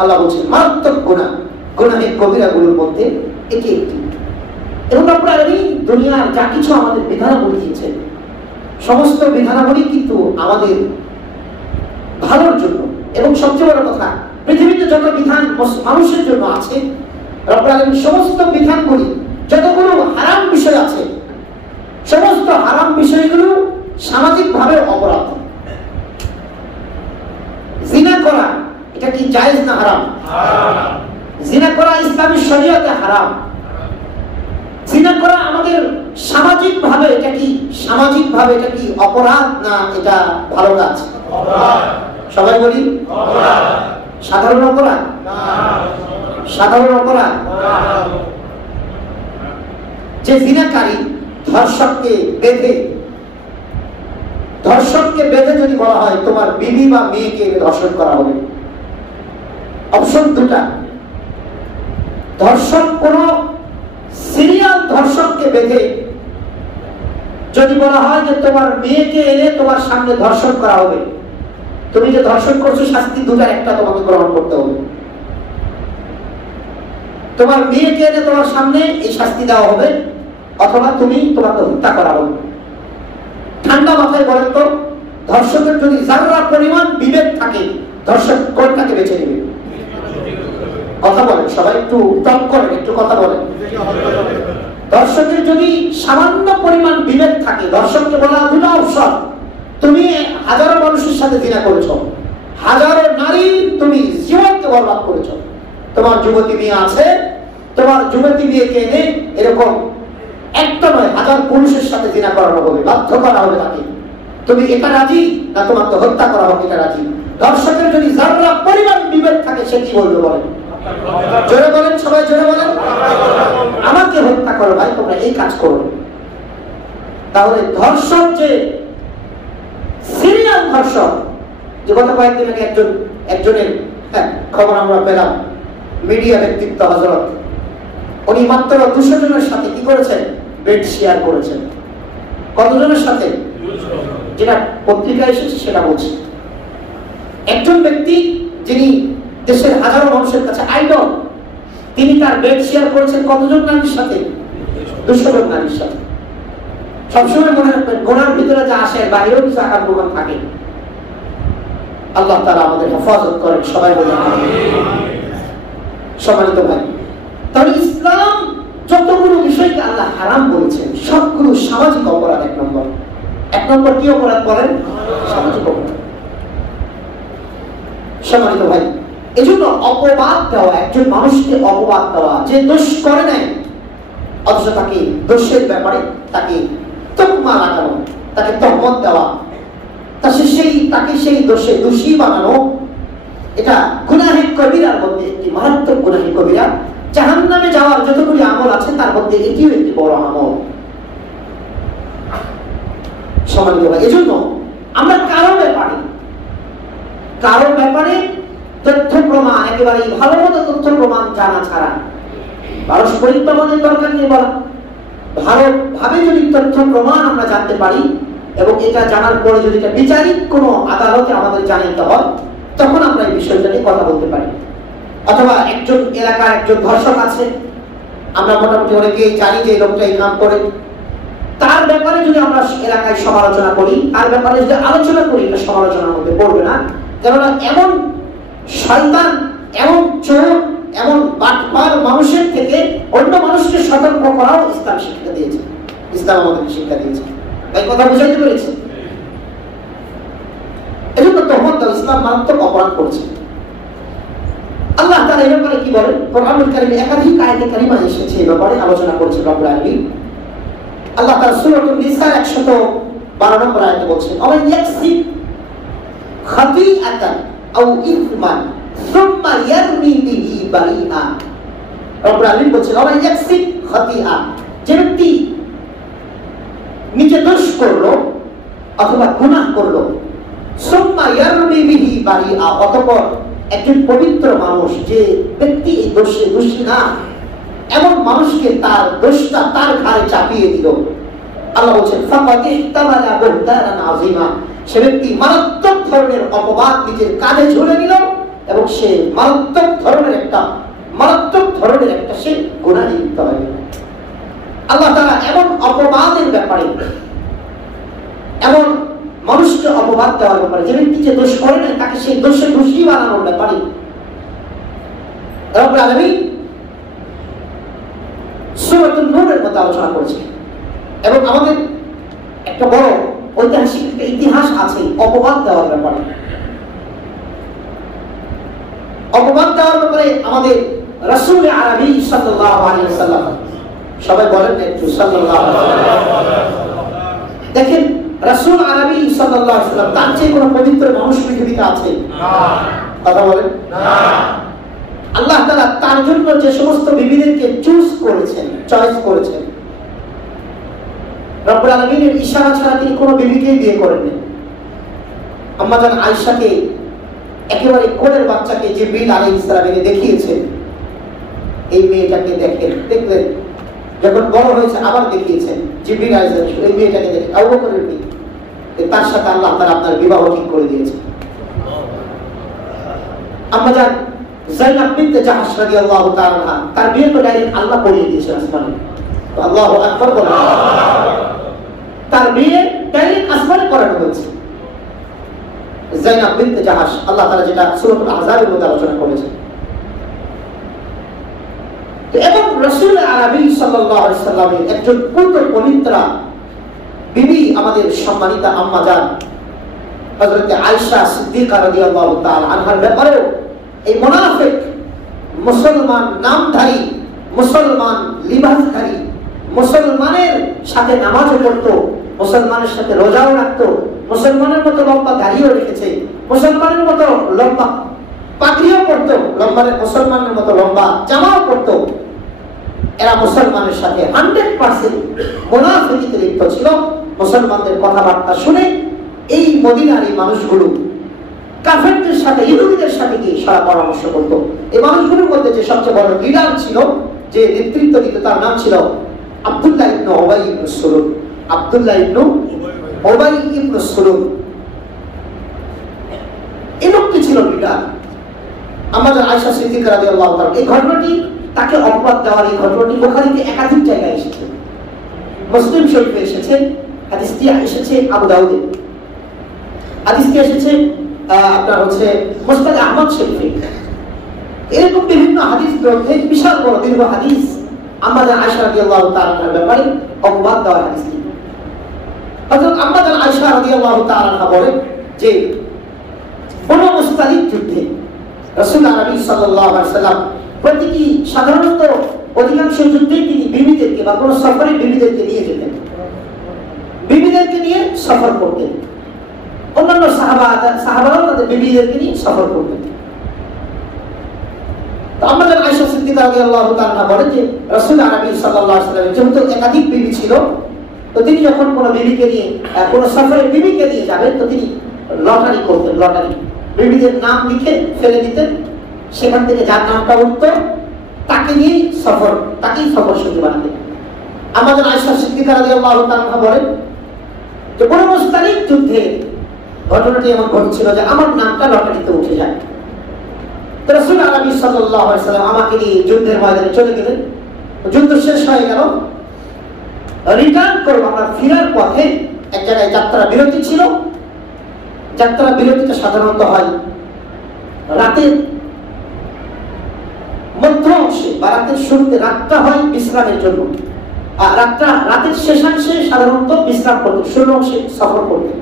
আল্লাহ বলছেন মারাত্মক গুনাহ, গুনাহের কবিরাগুলোর মধ্যে এটি একটি। এবং আপনার এই দুনিয়ার যা কিছু আমাদের বিধানাবলী দিয়েছেন, সমস্ত বিধানাবলী কিন্তু আমাদের ভালোর জন্য। এবং সবচেয়ে বড় কথা, পৃথিবীতে যত বিধান মানুষের জন্য আছে, রব্বুল আলামিন সমস্ত বিধানগুলি, যতগুলো হারাম বিষয় আছে, সমস্ত হারাম বিষয়গুলো সামাজিকভাবে অপরাধ। জিনা করা এটা কি জায়েজ না হারাম? জিনা করা ইসলামী শরীয়তে হারাম। জিনা করা আমাদের সামাজিকভাবে এটা কি অপরাধ না এটা ভালো কাজ? সবাই বলি সাধারণ অপরাধ। সাধারণ অপরাধ। যে জিনাকারী ধর্ষককে বেঁধে যদি বলা হয় তোমার বিবি বা মেয়েকে ধর্ষণ করা হবে, অপশন দুটা। ধর্ষক কোন সিরিয়াল ধর্ষককে বেঁধে যদি বলা হয় যে তোমার মেয়েকে এনে তোমার সামনে ধর্ষণ করা হবে, তুমি যে ধর্ষণ করছো শাস্তি দুটার একটা তোমাকে গ্রহণ করতে হবে। তোমার মেয়েকে এনে তোমার সামনে এই শাস্তি দেওয়া হবে, অথবা তোমাকে হত্যা করা হবে। ঠান্ডা মাথায় বলেন তো, ধর্ষকের যদি যারা পরিমাণ বিবেক থাকে, ধর্ষক কোনটাকে বেছে নেবে? কথা বলেন সবাই, একটু টক করেন, একটু কথা বলেন। ধর্ষকের যদি সামান্য পরিমাণ বিবেক থাকে, ধর্ষককে বলা দুটো অপশন। তুমি হাজারো মানুষের সাথে জিনা করেছো, হাজারো নারী তুমি জীবনকে বরবাদ করেছো, তোমার যুবতী মেয়ে আছে, তোমার যুবতী মেয়েকে এনে এরকম একটা নয় হাজার পুরুষের সাথে জিনা করানো হবে, বাধ্য করা হবে তাকে। তুমি এটা রাজি না তোমাকে হত্যা করা হবে এটা রাজি? ধর্ষকের যদি যারা পরিমাণ বিবেক থাকে সে কি বলবে বলেন? জোরে বলেন সবাই, জোরে বলেন। আমাকে হত্যা করো ভাই, তোমরা এই কাজ করো। তাহলে ধর্ষক যে সিরিয়াল ধর্ষক, যে গত কয়েকদিন আগে একজনের খবর আমরা পেলাম, মিডিয়া ব্যক্তিত্ব হযরত, উনি মাত্র 200 জনের সাথে কি করেছেন? বেড শেয়ার করেছেন। কতজনের সাথে? যেটা পত্রিকায় এসেছে সেটা বলছি। একজন ব্যক্তি যিনি দেশের হাজারো মানুষের কাছে আইডল, তিনি তার বেড শেয়ার করেছেন কতজন নারীর সাথে? 200 জন নারীর সাথে। সবসময় মনে রাখবেন, গোনার ভিতরে যা আসে বাইরেও কিছু আকার প্রমাণ থাকে। আল্লাহ তাআলা আমাদের হেফাজত করেন, সবাই বলেন আমিন। সম্মানিত ভাই, তাহলে ইসলাম যতগুলো বিষয়কে আল্লাহ হারাম বলেছেন সবগুলো সামাজিক অপরাধ। এক নম্বর কি অপরাধ বলেন? সামাজিক অপরাধ। সম্মানিত ভাই, এজন্য অপবাদ দেওয়া, একজন মানুষকে অপবাদ দেওয়া, যে দোষ করে নাই অথচ তাকে দোষের ব্যাপারে তাকে তকমা লাগানো, তাকে তহমত দেওয়া, তাকে সেই দোষে দোষী বানানো, এটা গুনাহে কবিরার মধ্যে একটি মারাত্মক গুনাহে কবিরা। জাহান্নামে যাওয়ার যতগুলি আমল আছে তার মধ্যে এটিও একটি বড় আমল। সম্মানিত ভাই, এজন্য আমরা কারো ব্যাপারে তথ্য প্রমাণ, একেবারে ভালো মতো তথ্য প্রমাণ জানা ছাড়া, পারস্পরিক প্রমাণের দরকার নেই বলা, ভালোভাবে যদি তথ্য প্রমাণ আমরা জানতে পারি এবং এটা জানার পরে যদি এটা বিচারিক কোনো আদালতে আমাদের জানাতে হয়, তখন আমরা এই বিষয়টা নিয়ে কথা বলতে পারি। অথবা একজন এলাকার একজন ধর্ষক আছে, আমরা মোটামুটি অনেকেই জানি যে এই লোকটা এই কাম করে, তার ব্যাপারে যদি আমরা এলাকায় সমালোচনা করি, তার ব্যাপারে যদি আলোচনা করি, এটা সমালোচনার মধ্যে পড়বে না। কেননা এমন শয়তান, এমন চোর, এমন বাটপার মানুষের থেকে অন্য মানুষকে সতর্ক করাও ইসলাম শিক্ষা দিয়েছে, ইসলাম আমাদেরকে শিক্ষা দিয়েছে। এই কথা বুঝাইতে পেরেছি? এজন্য তহমত ইসলাম মারাত্মক অপরাধ করছে। আল্লাহ তাআলা এই ব্যাপারে কি বলেন? কোরআনুল কারীমে একাধিক আয়াতে কারিমা এসেছে এই ব্যাপারে আলোচনা করেছে রব্বুল আলামিন। আল্লাহ তাআলা সূরাতুন নিসা 112 নম্বর আয়াতে বলছেন, "আওয়া ইয়াকসিব খাতিআতান আও ইসমান সুম্মা ইয়ারমি বিহি বারিআ।" রব্বুল আলামিন বলছেন, "আওয়া ইয়াকসিব খাতিআ", যে ব্যক্তি নিজে দোষ করলো অথবা গুনাহ করলো, সুম্মা ইয়ারমি বিহি বারিআ, অতঃপর একজন পবিত্র মানুষ, যে ব্যক্তি এই দোষে দোষী না, এমন মানুষকে তার দোষটা তার ঘাড়ে চাপিয়ে দিল, আল্লাহ বলছেন ফাকাদ ইহতামালা বুহতানান আযীমা, সে ব্যক্তি মারাত্মক ধরনের অপবাদ নিজের কাঁধে ঝুলে নিল এবং সে মারাত্মক ধরনের একটা সে গুনাহে লিপ্ত হয়ে গেল। আল্লাহ তাআলা এমন অপবাদের ব্যাপারে, এমন মানুষকে অপবাদ দেওয়ার ব্যাপারে, যে ব্যক্তি যে দোষ করে না তাকে সেই দোষে দোষী বানানোর ব্যাপারে রব্বুল আলামিন সূরাতুন নূরের মধ্যে আলোচনা করেছে। এবং আমাদের একটা বড় ঐতিহাসিক একটা ইতিহাস আছে অপবাদ দেওয়ার ব্যাপারে। অপবাদ দেওয়ার ব্যাপারে আমাদের রাসূল আরবি সাল্লাল্লাহু আলাইহি ওয়াসাল্লাম, সবাই বলেন একটু সাল্লাল্লাহু আলাইহি ওয়াসাল্লাম। দেখেন রাসূল আরবি সাল্লাল্লাহু আলাইহি ওয়াসাল্লাম, তার চেয়ে কোনো পবিত্র মানুষ পৃথিবীতে আছে? না। কথা বলেন না। আল্লাহ তাআলা তার জন্য যে সমস্ত বিবিদেরকে চয়েস করেছেন, রব্বুল আলামিনের ইশারা ছাড়া তিনি কোনো বিবিকেই বিয়ে করেননি। আম্মা জান আয়েশাকে একেবারে কোলের বাচ্চাকে জিবরিল আলাইহিস সালাম এনে দেখিয়েছেন, এই মেয়েটাকে দেখলেন, যখন বড় হয়েছে আবার দেখিয়েছেন জিবরিল আলাইহিস সালাম, এই মেয়েটাকে দেখে আবু বকরের মেয়ে, তার সাথে আল্লাহ তাআলা আপনার বিবাহ ঠিক করে দিয়েছেন। আম্মা জান যায়েনাব বিনতে জাহশ রাদিয়াল্লাহু তাআলা আনহা, তার বিয়ে তো ডাইরেক্ট আল্লাহ পড়িয়ে দিয়েছেন আসমানে। তো আল্লাহু আকবার বলেন। তার বিয়ে ডাইরেক্ট আসমানে করানো হয়েছে। যায়েনাব বিনতে জাহশ, আল্লাহ তাআলা যেটা সূরাতুল আহজাবের মধ্যে আলোচনা করেছেন। তো এবং রাসূল আরবি সাল্লাল্লাহু আলাইহি ওয়াসাল্লামের একজন পবিত্রা বিবি, আমাদের সম্মানিতা আম্মা জান হযরত আয়েশা সিদ্দিকা রাদিয়াল্লাহু তাআলা আনহার ব্যাপারেও এই মুনাফিক মুসলমান নামধারী, মুসলমান লিবাসধারী, মুসলমানের সাথে নামাজও পড়তো, মুসলমানের সাথে রোজাও রাখতো, মুসলমানের মতো লম্বা দাড়িও রেখেছে, মুসলমানের মতো লম্বা পাগড়িও পড়তো, মুসলমানের মতো লম্বা জামাও পড়তো। এরা মুসলমানের সাথে 100% মুনাফিকিতে লিপ্ত ছিল। মুসলমানদের কথাবার্তা শুনে এই মদিনার এই মানুষগুলো কাফেরদের সাথে, ইহুদিদের সাথে গিয়ে সারা পরামর্শ করতো। এই মানুষগুলোর মধ্যে যে সবচেয়ে বড় লিডার ছিল, যে নেতৃত্ব দিত, তার নাম ছিল আব্দুল্লাহ ইবনে উবাই ইবনে সুলুল। আব্দুল্লাহ ইবনে উবাই ইবনে সুলুল এই লোকটি ছিল লিডার। আমাদের আয়েশা সিদ্দিকা রাদিয়াল্লাহু তাআলা, এই ঘটনাটি, তাকে অপবাদ দেওয়ার এই ঘটনাটি বুখারীতে একাধিক জায়গায় এসেছে, মুসলিম শরীফে এসেছে, হাদিসটি এসেছে আবু দাউদে, হাদিসটি এসেছে আপনার হচ্ছে মুসনাদ আহমদ শরীফে। এরকম বিভিন্ন হাদিস গ্রন্থে বিশাল বড় দীর্ঘ হাদিস আমাদের আয়েশা রাদিয়াল্লাহু তাআলার ব্যাপারে অপবাদ দেওয়ার হাদিস। হযরত আমাদের আয়েশা রাদিয়াল্লাহু তাআলা বলেন যে বনু মুস্তালিক যুদ্ধে রাসূল আরবি সাল্লাল্লাহু আলাইহি ওয়াসাল্লাম প্রতিটি সাধারণত অধিকাংশ যুদ্ধে তিনি বিবিদেরকে বা কোনো সফরে বিবিদেরকে নিয়ে যেতেন, বিবিদেরকে নিয়ে সফর করতেন। অন্যান্য সাহাবারাও তাদের বিবিদেরকে নিয়ে সফর করতেন। তো আমাদের আয়েশা সিদ্দিকা রাদিয়াল্লাহু তাআলা বলেন যে রাসূল আরবি সাল্লাল্লাহু আলাইহি ওয়াসাল্লাম যেহেতু একাধিক বিবি ছিল, তো তিনি যখন কোনো বিবিকে নিয়ে কোনো সফরে বিবিকে নিয়ে যাবেন, তো তিনি লটারি করতেন। লটারি, বিবিদের নাম লিখে ফেলে দিতেন, সেখান থেকে যার নামটা উঠত তাকেই সফর সঙ্গী বানাতেন। আমাদের আয়েশা সিদ্দিকা রাদিয়াল্লাহু তাআলা বলেন যে বনু মুস্তালিক যুদ্ধে ঘটনাটি এমন ঘটছিল যে আমার নামটা লটারিতে উঠে যায়। তো রাসূল আরবি সাল্লাল্লাহু আলাইহি ওয়াসাল্লাম আমাকে নিয়ে যুদ্ধের ময়দানে চলে গেলেন। যুদ্ধ শেষ হয়ে গেল, রিটার্ন করবো, আমরা ফিরার পথে এক জায়গায় যাত্রা বিরতি ছিল। যাত্রা বিরতিটা সাধারণত হয় রাতের মধ্য অংশে বা রাতের শুরুতে। রাতটা হয় বিশ্রামের জন্য, আর রাতের শেষাংশে সাধারণত বিশ্রাম করতে, শুরু অংশে সফর করতে।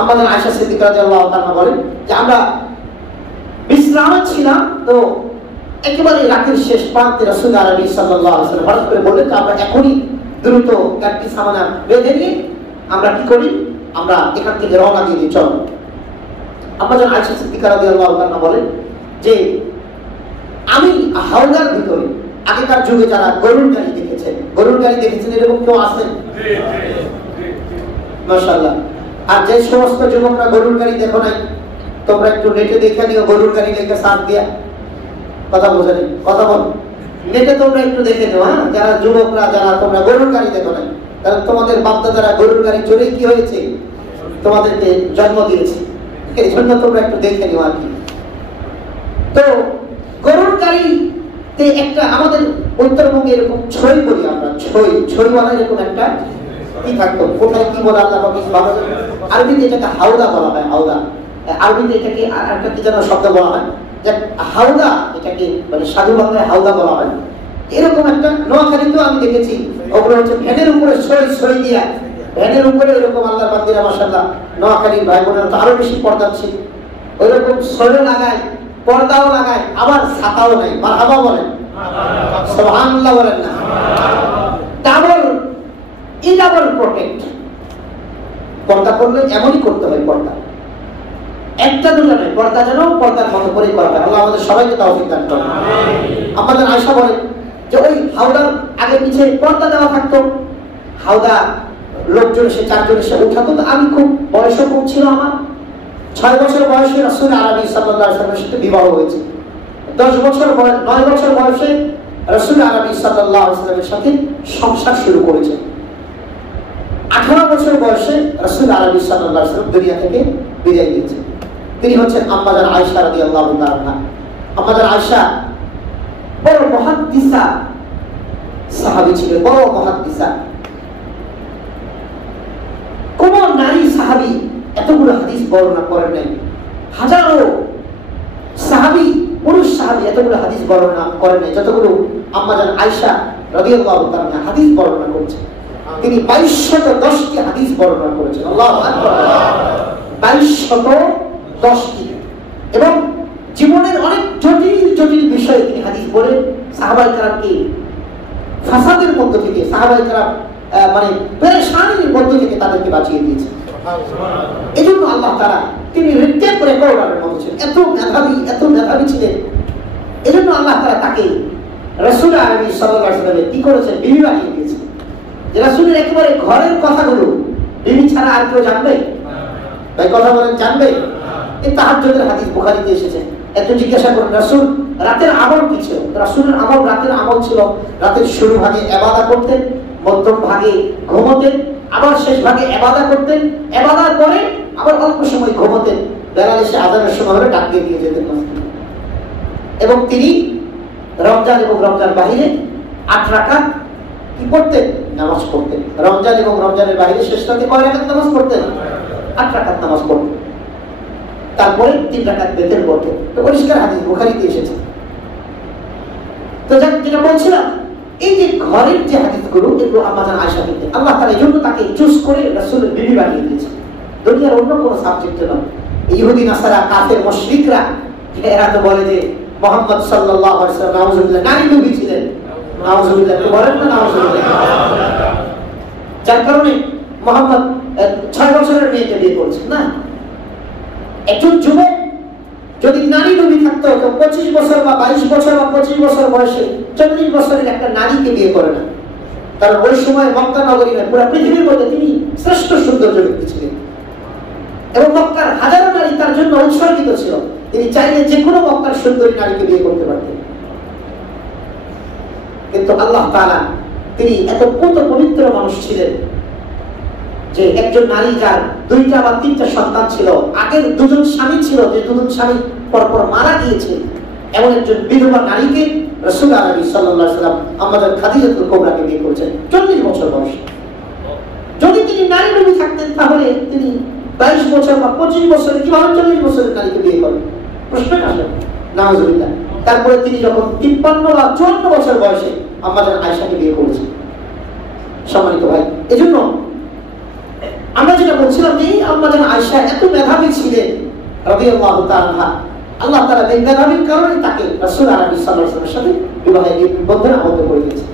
আমাদের আয়েশা সিদ্দিকা রাদিয়াল্লাহু তাআলা বলেন যে আমরা বিশ্রামে ছিলাম, তো একেবারে রাতের শেষ প্রান্তে রাসূল আরবি সাল্লাল্লাহু আলাইহি ওয়াসাল্লাম হঠাৎ করে বললেন যে আমরা এখনই দ্রুত গাড়ি সামানা বেঁধে নিয়ে আমরা কি করি, আমরা এখান থেকে রওনা দিয়ে দিই, চলো। আমাদের আয়েশা সিদ্দিকা রাদিয়াল্লাহু তাআলা বলেন যে আমি হাওদার ভিতরে, আগেকার যুগে যারা গরুর গাড়ি দেখেছেন, গরুর গাড়ি দেখেছেন এরকম কেউ আছেন? মাশাআল্লাহ। আর যে সমস্ত যুবকরা গরুর গাড়ি দেখো নাই, তোমরা একটু নেটে দেখে নিও গরুর গাড়ি লেখা সাথ দিয়া, কথা বোঝেন, কথা বল, নেটে তোমরা একটু দেখে নিও। হ্যাঁ, যারা যুবকরা, যারা তোমরা গরুর গাড়ি দেখো নাই, কারণ তোমাদের বাপ-দাদারা গরুর গাড়ি চড়ে কি হয়েছে, তোমাদেরকে জন্ম দিয়েছে, এই জন্য তোমরা একটু দেখে নিও আর কি। তো গরুর গাড়িতে একটা আমাদের উত্তরবঙ্গে এরকম ছই বলি আমরা, ছইওয়ালা এরকম একটা কি থাকতো, কোথায় কি বলে আল্লাহ ভালো। আরবিতে এটাকে হাওদা বলা হয়, হাওদা। আরবিতে এটাকে আর একটা কি যেন শব্দ বলা হয়, যে হাওদা, এটাকে মানে সাধু বাংলায় হাওদা বলা হয়। এরকম একটা নোয়াখালীতেও আমি দেখেছি, ওগুলো হচ্ছে ভ্যানের উপরে ছই দিয়া, ভ্যানের উপরে এরকম আল্লাহর বান্দিরা মাশাআল্লাহ, নোয়াখালীর ভাই বোনেরা তো আরো বেশি পর্দা ছিল, ওইরকম ছইও লাগায়, পর্দাও লাগায়, আবার ছাতাও নাই। মারহাবা বলেন, সুবহানাল্লাহ বলেন না। Double protect. পর্দা করলে এমনই করতে হয়, পর্দা একটা দুটো নয়, পর্দা যেন পর্দার মতো করে করা হয়। আল্লাহ আমাদের সবাইকে তৌফিক দান করুন। আমাদের আয়েশা বলেন যে ওই হাওদার আগে পিছে পর্দা দেওয়া থাকতো, হাওদা লোকজন এসে, চারজন এসে উঠাতো। তো আমি খুব বয়সও কম ছিল, আমার 6 বছর বয়সে রাসূল আরবি সাল্লাল্লাহু আলাইহি ওয়াসাল্লামের সাথে বিবাহ হয়েছে। 9 বছর বয়সে রাসূল আরবি সাল্লাল্লাহু আলাইহি ওয়াসাল্লামের সাথে সংসার শুরু করেছে। 18 বছর বয়সে রাসূল আরবি সাল্লাল্লাহু আলাইহি ওয়াসাল্লাম দুনিয়া থেকে বিদায় নিয়েছে। তিনি হচ্ছেন আম্মাজান আয়েশা রাদিয়াল্লাহু তাআলা। আম্মাজান আয়েশা বড় মুহাদ্দিসা সাহাবী ছিলেন, বড় মুহাদ্দিসা। কোন নারী সাহাবী এতগুলো হাদিস বর্ণনা করেন নাই। হাজারো সাহাবী, পুরুষ সাহাবী এতগুলো হাদিস বর্ণনা করেন নাই যতগুলো আম্মাজান আয়েশা রাদিয়াল্লাহু তাআলা হাদিস বর্ণনা করেছেন। তিনি 2210টি হাদিস বর্ণনা করেছেন। আল্লাহু আকবার, 2210টি। এবং জীবনের অনেক জটিল বিষয়ে তিনি হাদিস বলে সাহাবায়ে কেরামকে ফাসাদের মধ্য থেকে, সাহাবায়ে কেরাম মানে পেরেশানির মধ্য থেকে তাদেরকে বাঁচিয়ে দিয়েছেন। এজন্য আল্লাহ তাআলা তিনি রিটেক রেকর্ডারের মতো ছিলেন, এত মেধাবী ছিলেন। এজন্য আল্লাহ তাআলা তাকে রাসূল আরবি সাল্লাল্লাহু আলাইহি ওয়াসাল্লাম কি করেছেন, বিবি বানিয়ে দিয়েছেন। যে রাসূলের একেবারে ঘরের কথাগুলো বিবি ছাড়া আর কেউ জানবে? ভাই কথা বলেন, জানবে? এই তাহাজ্জুদের হাদিস বুখারীতে এসেছে। একটু জিজ্ঞাসা করুন রাসূল রাতের আমল কি ছিল? রাসূলের আমল, রাতের আমল ছিল রাতের শুরু ভাগে ইবাদত করতেন, মধ্যম ভাগে ঘুমোতেন, আবার শেষ ভাগে ইবাদত করতেন, ইবাদত করে আবার অল্প সময় ঘুমোতেন। বেলা এসে আযানের সময় হলে ডাক দিয়ে যেতেন মসজিদে। এবং তিনি রমজান এবং রমজান বাহিরে 8 রাকাত কি করতেন, নামাজ পড়তেন। রমজান এবং রমজানের বাহিরে শেষ রাতে কয় রাকাত নামাজ পড়তেন? 8 রাকাত নামাজ পড়তেন। তারপরে 3 রাকাত বেতের পড়তেন। তো পরিষ্কার হাদিস বুখারীতে এসেছে। তো যেটা বলছিলাম, এই যে ঘরের যে হাদিসগুলো, এগুলো আম্মাজান আয়েশা থেকে আল্লাহ তাআলা এই জন্য তাকে চুজ করে রাসূলের বিবি বানিয়ে দিয়েছেন। দুনিয়ার অন্য কোনো সাবজেক্টে নয়। ইহুদি নাসারা, কাফের, মুশরিকরা এরা তো বলে যে মুহাম্মদ সাল্লাল্লাহু আলাইহি ওয়াসাল্লাম নাউযুবিল্লাহ নারী নবী ছিলেন। নাউযুবিল্লাহ বলেন না, নাউযুবিল্লাহ। যার কারণে মুহাম্মদ 6 বছরের মেয়েকে বিয়ে করেছেন না। একজন যুবক যদি নারী নবী থাকতো, তো 25 বছর বা 22 বছর বা 25 বছর বয়সে 40 বছরের একটা নারীকে বিয়ে করে না। কারণ ওই সময় মক্কা নগরী নয়, পুরো পৃথিবীর মধ্যে তিনি শ্রেষ্ঠ সৌন্দর্য ব্যক্তি ছিলেন। এবং মক্কার হাজারো নারী তার জন্য উৎসর্গিত ছিল। তিনি চাইলে যে কোনো মক্কার সুন্দরী নারীকে বিয়ে করতে পারতেন। কিন্তু আল্লাহ তাআলা তিনি এত পুত পবিত্র মানুষ ছিলেন যে একজন নারী যার 2টা বা 3টা সন্তান ছিল, আগের 2জন স্বামী ছিল, যে 2জন স্বামী পরপর মারা গিয়েছে, এমন একজন বিধবা নারীকে রাসূল আরবি সাল্লাল্লাহু আলাইহি সাল্লাম আমাদের খাদিজাতুল কুবরাকে বিয়ে করেছেন 40 বছর বয়সে। যদি তিনি নারী নবী থাকতেন তাহলে তিনি 22 বছর বা 25 বছরে কিভাবে 40 বছরের নারীকে বিয়ে করবেন? প্রশ্ন আসে। নাউজুবিল্লাহ। তারপরে তিনি যখন 53 বা 54 বছর বয়সে আমাদের আয়েশাকে বিয়ে করেছেন। সম্মানিত ভাই, এজন্য আমরা যেটা বলছিলাম যে আমাদের আয়েশা এত মেধাবী ছিলেন রাদিয়াল্লাহু তাআলা, আল্লাহ তাআলা এই মেধাবীর কারণে তাকে রাসূল আরবি সাল্লাল্লাহু আলাইহি ওয়াসাল্লামের সাথে বিবাহের বন্ধনে আবদ্ধ করে দিয়েছেন।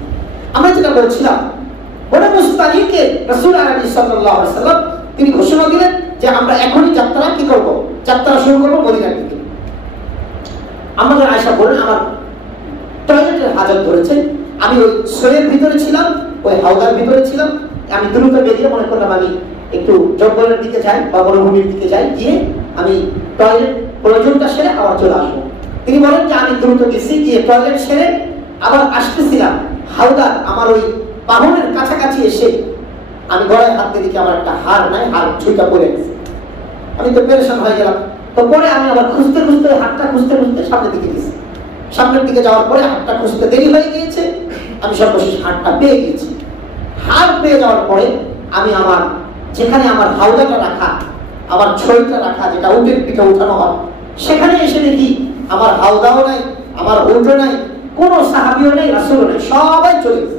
আমরা যেটা বলছিলাম বনে মুস্তালিকে রাসূল আরবি সাল্লাল্লাহু আলাইহি ওয়াসাল্লাম তিনি ঘোষণা দিলেন যে আমরা এখনই যাত্রা কি করব, যাত্রা শুরু করব মদিনার দিকে। আমাদের আয়েশা বলেন আমার টয়লেটের হাজত ধরেছে, আমি ওই সোয়ের ভিতরে ছিলাম, ওই হাওদার ভিতরে ছিলাম, আমি দ্রুত বেরিয়ে মনে করলাম আমি একটু জঙ্গলের দিকে যাই বা মরুভূমির দিকে যাই, গিয়ে আমি টয়লেট প্রয়োজনটা সেরে আবার চলে আসবো। তিনি বলেন যে আমি দ্রুত গেছি, গিয়ে টয়লেট সেরে আবার আসতেছিলাম, হাওদার আমার ওই বাহনের কাছাকাছি এসে আমি গলায় হাত দিয়ে দেখি আমার একটা হার নাই, হার ছুঁটা পড়ে গেছে। আমি তো পেরেশান হয়ে গেলাম। তো পরে আমি আবার খুঁজতে খুঁজতে হাতটা খুঁজতে খুঁজতে সামনের দিকে গেছি। সামনের দিকে যাওয়ার পরে হাতটা খুঁজতে দেরি হয়ে গিয়েছে, আমি সর্বশেষ হাতটা পেয়ে গেছি। হাত পেয়ে যাওয়ার পরে আমি আমার যেখানে আমার হাওদাটা রাখা, আমার ছইটা রাখা, যেটা উটের পিঠে উঠানো হয়, সেখানে এসে দেখি আমার হাওদাও নাই, আমার উটও নাই, কোনো সাহাবীও নেই, রাসূলও নেই, সবাই চলে গেছে।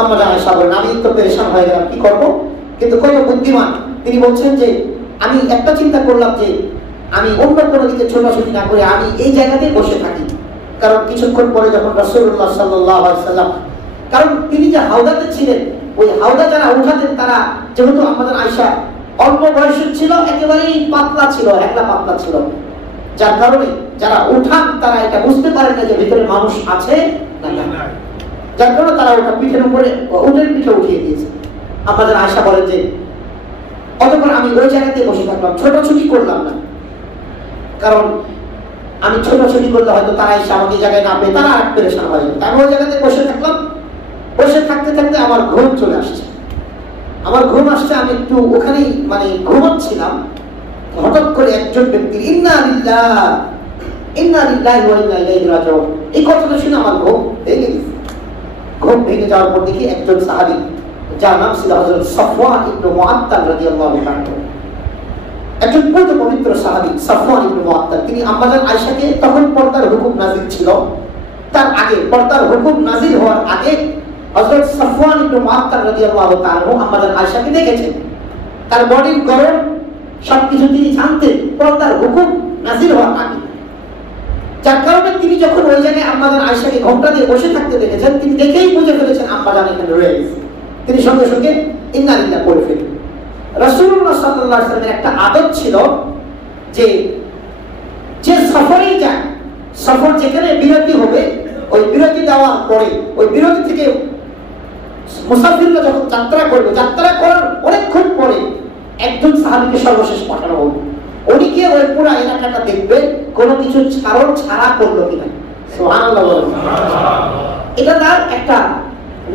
আমরা আয়েশা বলেন আমি তো পেরেশান হয়ে গেলাম, কি করবো? কিন্তু কত বুদ্ধিমান তিনি বলছেন যে আমি একটা চিন্তা করলাম যে আমি অন্য কোনো দিকে ছোটাছুটি না করে আমি এই জায়গাতেই বসে থাকি। কারণ কিছুক্ষণ পরে যখন রাসূলুল্লাহ সাল্লাল্লাহু আলাইহি ওয়াসাল্লাম, কারণ তিনি যে হাওদাতে ছিলেন, ওই হাওদা যারা উঠাতেন তারা যেহেতু আমাদের আয়েশা অল্প বয়সের ছিল, একেবারেই পাতলা ছিল, একলা পাতলা ছিল, যার কারণে যারা উঠান তারা এটা বুঝতে পারেন না যে ভিতরে মানুষ আছে না না, যার কারণে তারা ওটা পিঠের উপরে উটের পিঠে উঠিয়ে দিয়েছে। আমাদের আয়েশা বলেন যে অতঃপর আমি ওই জায়গাতে বসে থাকলাম, ছোটাছুটি করলাম না, কারণ আমি ছোটাছুটি করলে হয়তো তারা এসে আমাকে জায়গায় না পেয়ে তারা আর পেরেশান হয়ে যাবে। আমি ওই জায়গাতে বসে থাকলাম, বসে থাকতে থাকতে আমার ঘুম চলে আসছে। আমার ঘুম আসছে, আমি একটু ওখানেই মানে ঘুমাচ্ছিলাম, হঠাৎ করে একজন ব্যক্তি ইন্না লিল্লাহি ওয়া ইন্না ইলাইহি রাজিউন এই কথাটা শুনে আমার ঘুম ভেঙে গেছে। ঘুম ভেঙে যাওয়ার পর দেখি একজন সাহাবী যার নাম ছিল হযরত সাফওয়ান ইবনে মুআত্তাল রাদিয়াল্লাহু আনহু, একজন পবিত্র সাহাবী সাফওয়ান ইবনে মুআত্তাল, তিনি আমাদের আয়েশাকে তখন পর্দার হুকুম নাযিল ছিল, তার আগে পর্দার হুকুম নাযিল হওয়ার আগে হযরত সাফওয়ান ইবনে মুআত্তাল রাদিয়াল্লাহু তাআলা আমাদের আয়েশাকে দেখেছেন, তার বডির গড়ন সবকিছু তিনি জানতেন পর্দার হুকুম নাযিল হওয়ার আগে। যার কারণে তিনি যখন ওই জায়গায় আমাদের আয়েশাকে ঘোমটা দিয়ে বসে থাকতে দেখেছেন, তিনি দেখেই বুঝে ফেলেছেন আম্মা জান এখানে রয়ে গেছে। তিনি সঙ্গে সঙ্গে ইন্না লিল্লাহি পড়ে ফেলেন। রাসূলুল্লাহ সাল্লাল্লাহু আলাইহি ওয়াসাল্লামের একটা আদত ছিল যে যে সফরেই যায়, সফর যেখানে বিরতি হবে, ওই বিরতি দেওয়ার পরে ওই বিরতি থেকে মুসাফিররা যখন যাত্রা করবে, যাত্রা করার অনেকক্ষণ পরে একজন সাহাবীকে সর্বশেষ পাঠানো হবে, উনি গিয়ে ওই পুরো এলাকাটা দেখবে কোনো কিছু ছাড়া করলো কিনা। সুবহানাল্লাহ বলেন। এটা তার একটা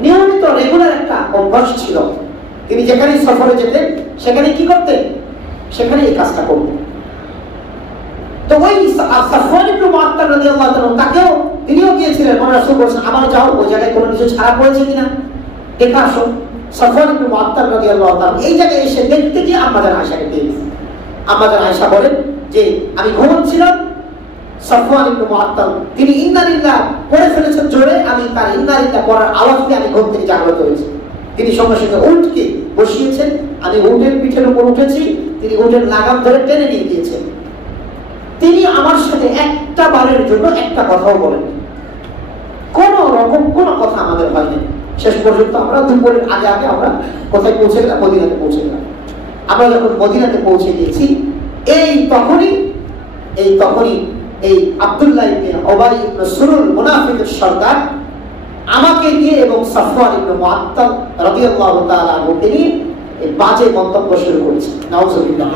নিয়মিত রেগুলার একটা অভ্যাস ছিল। তিনি যেখানে সফরে যেতেন সেখানে কি করতেন, সেখানে এই কাজটা করতেন। তো ওই সাফওয়ান ইবনে মুআত্তাল রাদিয়াল্লাহু তাআলা তাকেও তিনিও গিয়েছিলেন, মনে রাসূল বলেছেন আবার যাও ওই জায়গায় কোনো কিছু ছাড়া পড়েছে কিনা দেখে আসো। সাফওয়ান ইবনে মুআত্তাল রাদিয়াল্লাহু তাআলা এই জায়গায় এসে দেখতে গিয়ে আমাদের আয়েশাকে পেয়েছে। আমাদের আয়েশা বলেন যে আমি ঘুমাচ্ছিলাম, সাফওয়ান ইবনে মুআত্তাল তিনি ইন্না লিল্লাহ পড়ে ফেলেছেন জোরে, আমি তার ইন্না লিল্লাহ পড়ার আওয়াজ পেয়ে আমি ঘুম থেকে জাগ্রত হয়েছি। তিনি সঙ্গে সঙ্গে উটকে বসিয়েছেন, আমি উটের পিঠের উপর উঠেছি, তিনি উটের লাগাম ধরে টেনে নিয়ে গিয়েছেন। তিনি আমার সাথে একটা বারের জন্য একটা কথাও বলেন, কোন রকম কোনো কথা আমাদের হয়নি। শেষ পর্যন্ত আমরা দুপুরের আগে আগে আমরা কোথায় পৌঁছে গেলাম, মদিনাতে পৌঁছে গেলাম। আমরা যখন মদিনাতে পৌঁছে গিয়েছি এই তখনই এই আব্দুল্লাহ ইবনে উবাই ইবনে সুলুল মুনাফিকের সর্দার আমাকে নিয়ে এবং সাফওয়ান ইবনে মুআত্তাল রাদিয়াল্লাহু তাআলা আনহুকে নিয়ে এই বাজে মন্তব্য শুরু করেছে। নাউজুবিল্লাহ,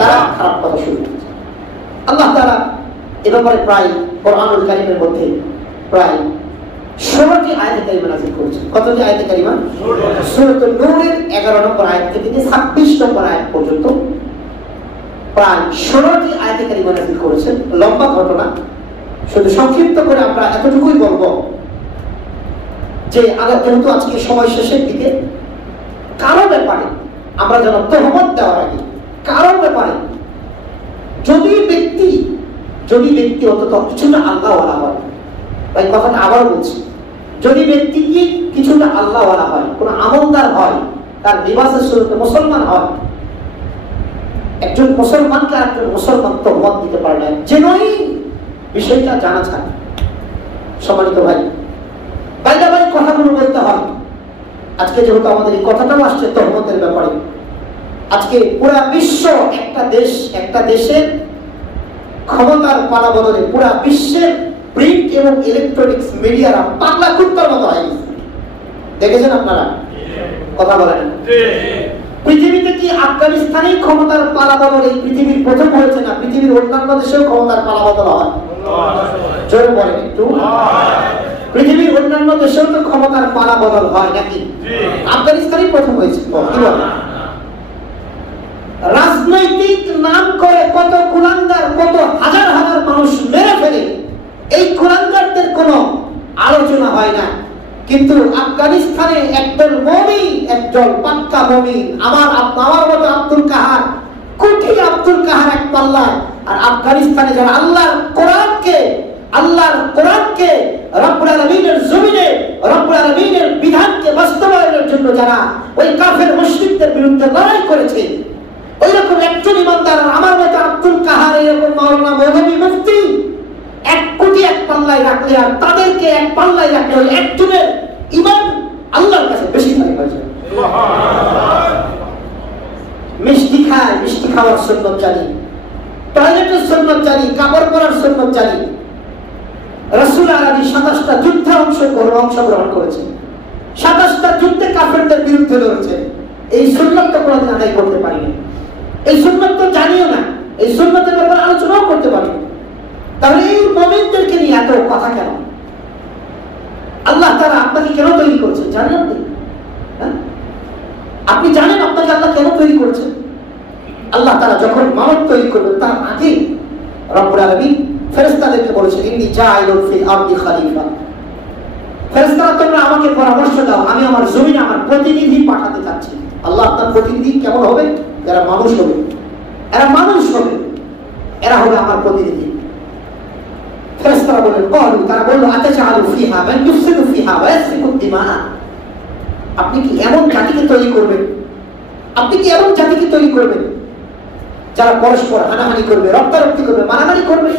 তারা খারাপ কথা শুরু করেছে। আল্লাহ তাআলা এ ব্যাপারে প্রায় কোরআনুল কারীমের মধ্যে প্রায় 16টি আয়াতে কারিমা নাযিল করেছেন। কতটি আয়াতে কারিমা? সূরাতুন নূরের 11 নম্বর আয়াত থেকে 26 নম্বর আয়াত পর্যন্ত প্রায় 16টি আয়াতে কারিমা নাযিল করেছেন। লম্বা ঘটনা, শুধু সংক্ষিপ্ত করে আমরা এতটুকুই বলবো যে যেহেতু আজকে সময় শেষের দিকে, কারো ব্যাপারে আমরা যেন তহমত দেওয়ার আগে কারো ব্যাপারে যদি ব্যক্তি অন্তত কিছুটা আল্লাহওয়ালা হয়, তাই কথাটা আবার বলছি, যদি ব্যক্তি কিছুটা আল্লাহওয়ালা হয়, কোন আমলদার হয়, তার লিবাসের শুরুতে মুসলমান হয়, একজন মুসলমানকে আরেকজন মুসলমান তহমত দিতে পারে না, যেনই বিষয়টা জানা যায়। সম্মানিত ভাই, বাইরে কথাগুলো বলতে হয়। আজকে যেহেতু আমাদের এই কথাটাও আসছে তহমতের ব্যাপারে, আজকে পুরা বিশ্ব একটা দেশের ক্ষমতার পালা বদলে পুরা বিশ্বের প্রিন্ট এবং ইলেকট্রনিক্স মিডিয়ারা পাগলা কুত্তার মতো হয়ে গেছে। দেখেছেন আপনারা? কথা বলেন। পৃথিবীতে কি আফগানিস্তানেই ক্ষমতার পালা বদল এই পৃথিবীর প্রথম হয়েছে না? পৃথিবীর অন্যান্য দেশেও ক্ষমতার পালা বদল হয়? জোরে বলেন একটু। পৃথিবীর অন্যান্য দেশেও তো ক্ষমতার পালা বদল হয় নাকি? আফগানিস্তানই প্রথম হয়েছে। কি বলেন? রাজনৈতিক নাম করে কত কুলাঙ্গার, কত হাজার হাজার মানুষ মেরে ফেলে, এই কুলাঙ্গারদের কোনো আলোচনা হয় না। কিন্তু আফগানিস্তানে একদল মুমিন, একদল পাক্কা মুমিন, আমার মতো আব্দুল কাহার, কোটি আব্দুল কাহার এক পাল্লা। আর আফগানিস্তানে যারা আল্লাহর কোরআনকে রব্বুল আলামিনের জমিনে রব্বুল আলামিনের বিধানকে বাস্তবায়নের জন্য যারা ওই কাফের মুশরিকদের বিরুদ্ধে লড়াই করেছে, ওইরকম একজন ইমানদার আমার মতো আব্দুল কাহার, এরকম মাওলানা মৌলভী মুফতি এক কোটি এক পাল্লায় রাখলে আর তাদেরকে এক পাল্লায় রাখলে ওই একজনের ঈমান আল্লাহর কাছে বেশি ভারী হয়ে যায়। মিষ্টি খাওয়ার সুন্নাত জানি, টয়লেটের সুন্নাত জানি, কাপড় পরার সুন্নাত জানি। রাসূল আলাইহি 27টা যুদ্ধে অংশগ্রহণ করেছেন, 27টা যুদ্ধে কাফেরদের বিরুদ্ধে লড়েছেন। এই সুন্নাত তো কোনদিন আদায় করতে পারিনি, এই সুন্নাত তো জানিও না, এই সুন্নাতের ব্যাপারে আলোচনাও করতে পারিনি। তাহলে এই মুমিনদেরকে নিয়ে এত কথা কেন? আল্লাহ তাআলা আপনাকে কেন তৈরি করেছেন জানেন আপনি? আপনি জানেন আপনাকে আল্লাহ কেন তৈরি করেছেন? আল্লাহ তাআলা যখন মানব তৈরি করবেন তার আগে রব্বুল আলামিন ফেরেশতাদেরকে বলেছেন, ইন্নী জাইলুন ফিল আরদি খলিফা। ফেরেশতারা তোমরা আমাকে পরামর্শ দাও, আমি আমার জমিনে আমার প্রতিনিধি পাঠাতে চাচ্ছি। আল্লাহ আপনার প্রতিনিধি কেমন হবে? যারা মানুষ হবে, এরা হবে আমার প্রতিনিধি। ফেরেশতারা বললেন, তারা বলল, আতাজালু ফিহা মান ইউফসিদু ফিহা ওয়া ইয়াসফিকু দিমা। আপনি কি এমন জাতিকে তৈরি করবেন যারা পরস্পর হানাহানি করবে, রক্তারক্তি করবে, মারামারি করবে?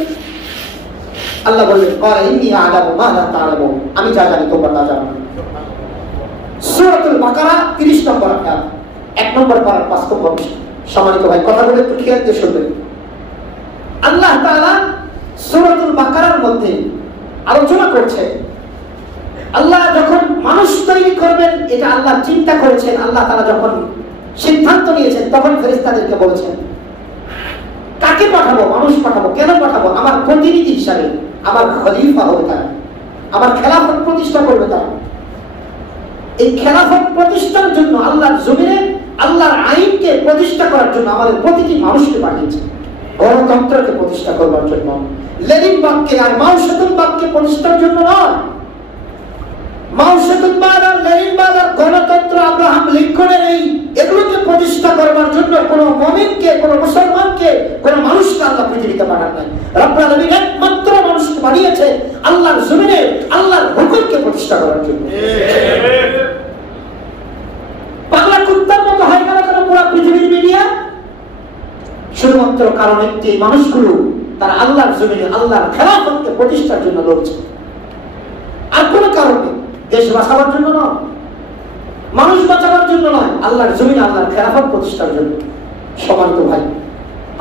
আল্লাহ বললেন, ক্বালা ইন্নী আ'লামু মা লা তা'লামুন, আমি যা জানি তোমরা তা জানো না। সূরাতুল বাকারা 30 নম্বর আয়াত, 1 নম্বর পারার 5 নম্বর। সম্মানিত ভাই, কথাগুলো একটু খেয়াল দিয়ে শুনবেন। আল্লাহ তাআলা সূরাতুল বাকারার মধ্যে আলোচনা করছে, আল্লাহ যখন মানুষ তৈরি করবেন এটা আল্লাহ চিন্তা করেছেন। আল্লাহ তাআলা যখন সিদ্ধান্ত নিয়েছেন তখন ফেরেশতাদেরকে বলেছেন, কাকে পাঠাবো? মানুষ পাঠাবো। কেন পাঠাবো? আমার প্রতিনিধি হিসাবে, আমার খলিফা হবে তারা, আমার খেলাফত প্রতিষ্ঠা করবে তারা। এই খেলাফত প্রতিষ্ঠার জন্য আল্লাহর জমিনে আল্লাহর আইনকে প্রতিষ্ঠা করার জন্য আমাদের প্রতিটি মানুষকে পাঠিয়েছে। গণতন্ত্রকে প্রতিষ্ঠা করবার জন্য, লেনিনবাদকে আর মাও সেতুংবাদকে প্রতিষ্ঠার জন্য নয়। মাও সেতুংবাদ আর লেনিনবাদ আর গণতন্ত্র আব্রাহাম লিঙ্কনের এগুলোকে প্রতিষ্ঠা করবার জন্য কোন মুমিনকে, কোন মুসলমানকে, কোন মানুষকে আল্লাহ পৃথিবীতে পাঠান নাই। রব্বুল আলামিন একমাত্র মানুষকে পাঠিয়েছে আল্লাহর জমিনে আল্লাহর হুকুমকে প্রতিষ্ঠা করার জন্য। পাগলা কুত্তার মতো হয়ে গেল কেন পুরো পৃথিবীর মিডিয়া? শুধুমাত্র কারণ একটি, মানুষগুলো তারা আল্লাহর জমিনে আল্লাহর খেলাফতকে প্রতিষ্ঠার জন্য লড়ছে, আর কোনো কারণ নেই। দেশ বাঁচাবার জন্য নয়, মানুষ বাঁচাবার জন্য নয়, আল্লাহর জমিনে আল্লাহর খেলাফত প্রতিষ্ঠার জন্য। সম্মানিত ভাই,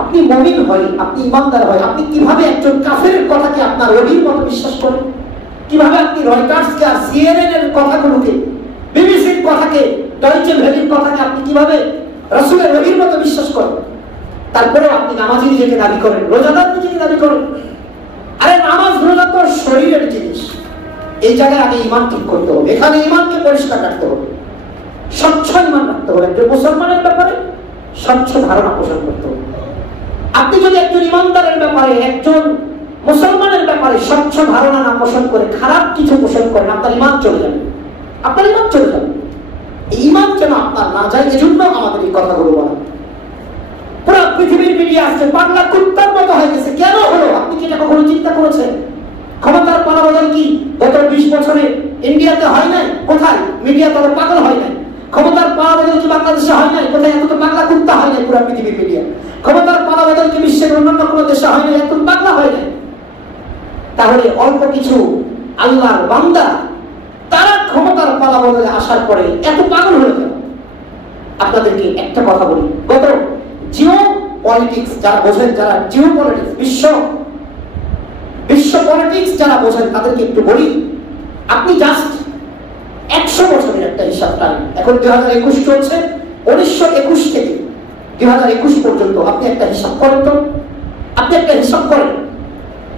আপনি মুমিন হয়, আপনি ইমানদার হয়, আপনি কিভাবে একজন কাফেরের কথাকে আপনার ওহির মতো বিশ্বাস করেন? কিভাবে আপনি রয়টার্সকে আর সিএনএন এর কথাগুলোকে, বিবিসির কথাকে, ডয়েচে ভেলির কথাকে আপনি কিভাবে রাসূলের ওহির মতো বিশ্বাস করেন? তারপরে আপনি নামাজি নিজেকে দাবি করেন, রোজাদার নিজেকে দাবি করেন। আরে নামাজ রোজা তো শরীরের জিনিস, এই জায়গায় আগে ঈমান ঠিক করতে হবে, এখানে ঈমানকে পরিষ্কার রাখতে হবে, স্বচ্ছ ঈমান রাখতে হবে। একজন মুসলমানের ব্যাপারে স্বচ্ছ ধারণা পোষণ করতে হবে। আপনি যদি একজন ঈমানদারের ব্যাপারে, একজন মুসলমানের ব্যাপারে স্বচ্ছ ধারণা না পোষণ করে খারাপ কিছু পোষণ করেন, আপনার ঈমান চলে যাবে, আপনার ঈমান চলে যাবে। এই ঈমান যেন আপনার না যায়, এজন্য আমাদের এই কথাগুলো বলা। পুরো পৃথিবীর মিডিয়া আসছে পাগলা কুত্তার মতো হয়ে গেছে। কেন হলো? আপনি কি এটা কখনো চিন্তা করেছেন? ক্ষমতার পালাবদল কি গত 20 বছরে ইন্ডিয়াতে হয় নাই? কোথায় মিডিয়া তত পাগল হয় নাই? ক্ষমতার পালাবদল কি বাংলাদেশে হয় নাই? কোথায় এত তো পাগলা কুত্তা হয় নাই পুরো পৃথিবীর মিডিয়া? ক্ষমতার পালাবদল কি বিশ্বের অন্যান্য কোনো দেশে হয় নাই? এত পাগলা হয় নাই? তাহলে অল্প কিছু আল্লাহর বান্দা তারা ক্ষমতার পালাবদলে আসার পরে এত পাগল হয়ে গেল। আপনাদেরকে একটা কথা বলি, গত জিও পলিটিক্স যারা বোঝেন, যারা জিও পলিটিক্স বিশ্ব পলিটিক্স যারা বোঝেন তাদেরকে একটু বলি, আপনি জাস্ট 100 বছরের একটা হিসাব টানেন। এখন 2021 চলছে, 1921 থেকে 2021 পর্যন্ত আপনি একটা হিসাব করেন তো। আপনি একটা হিসাব করেন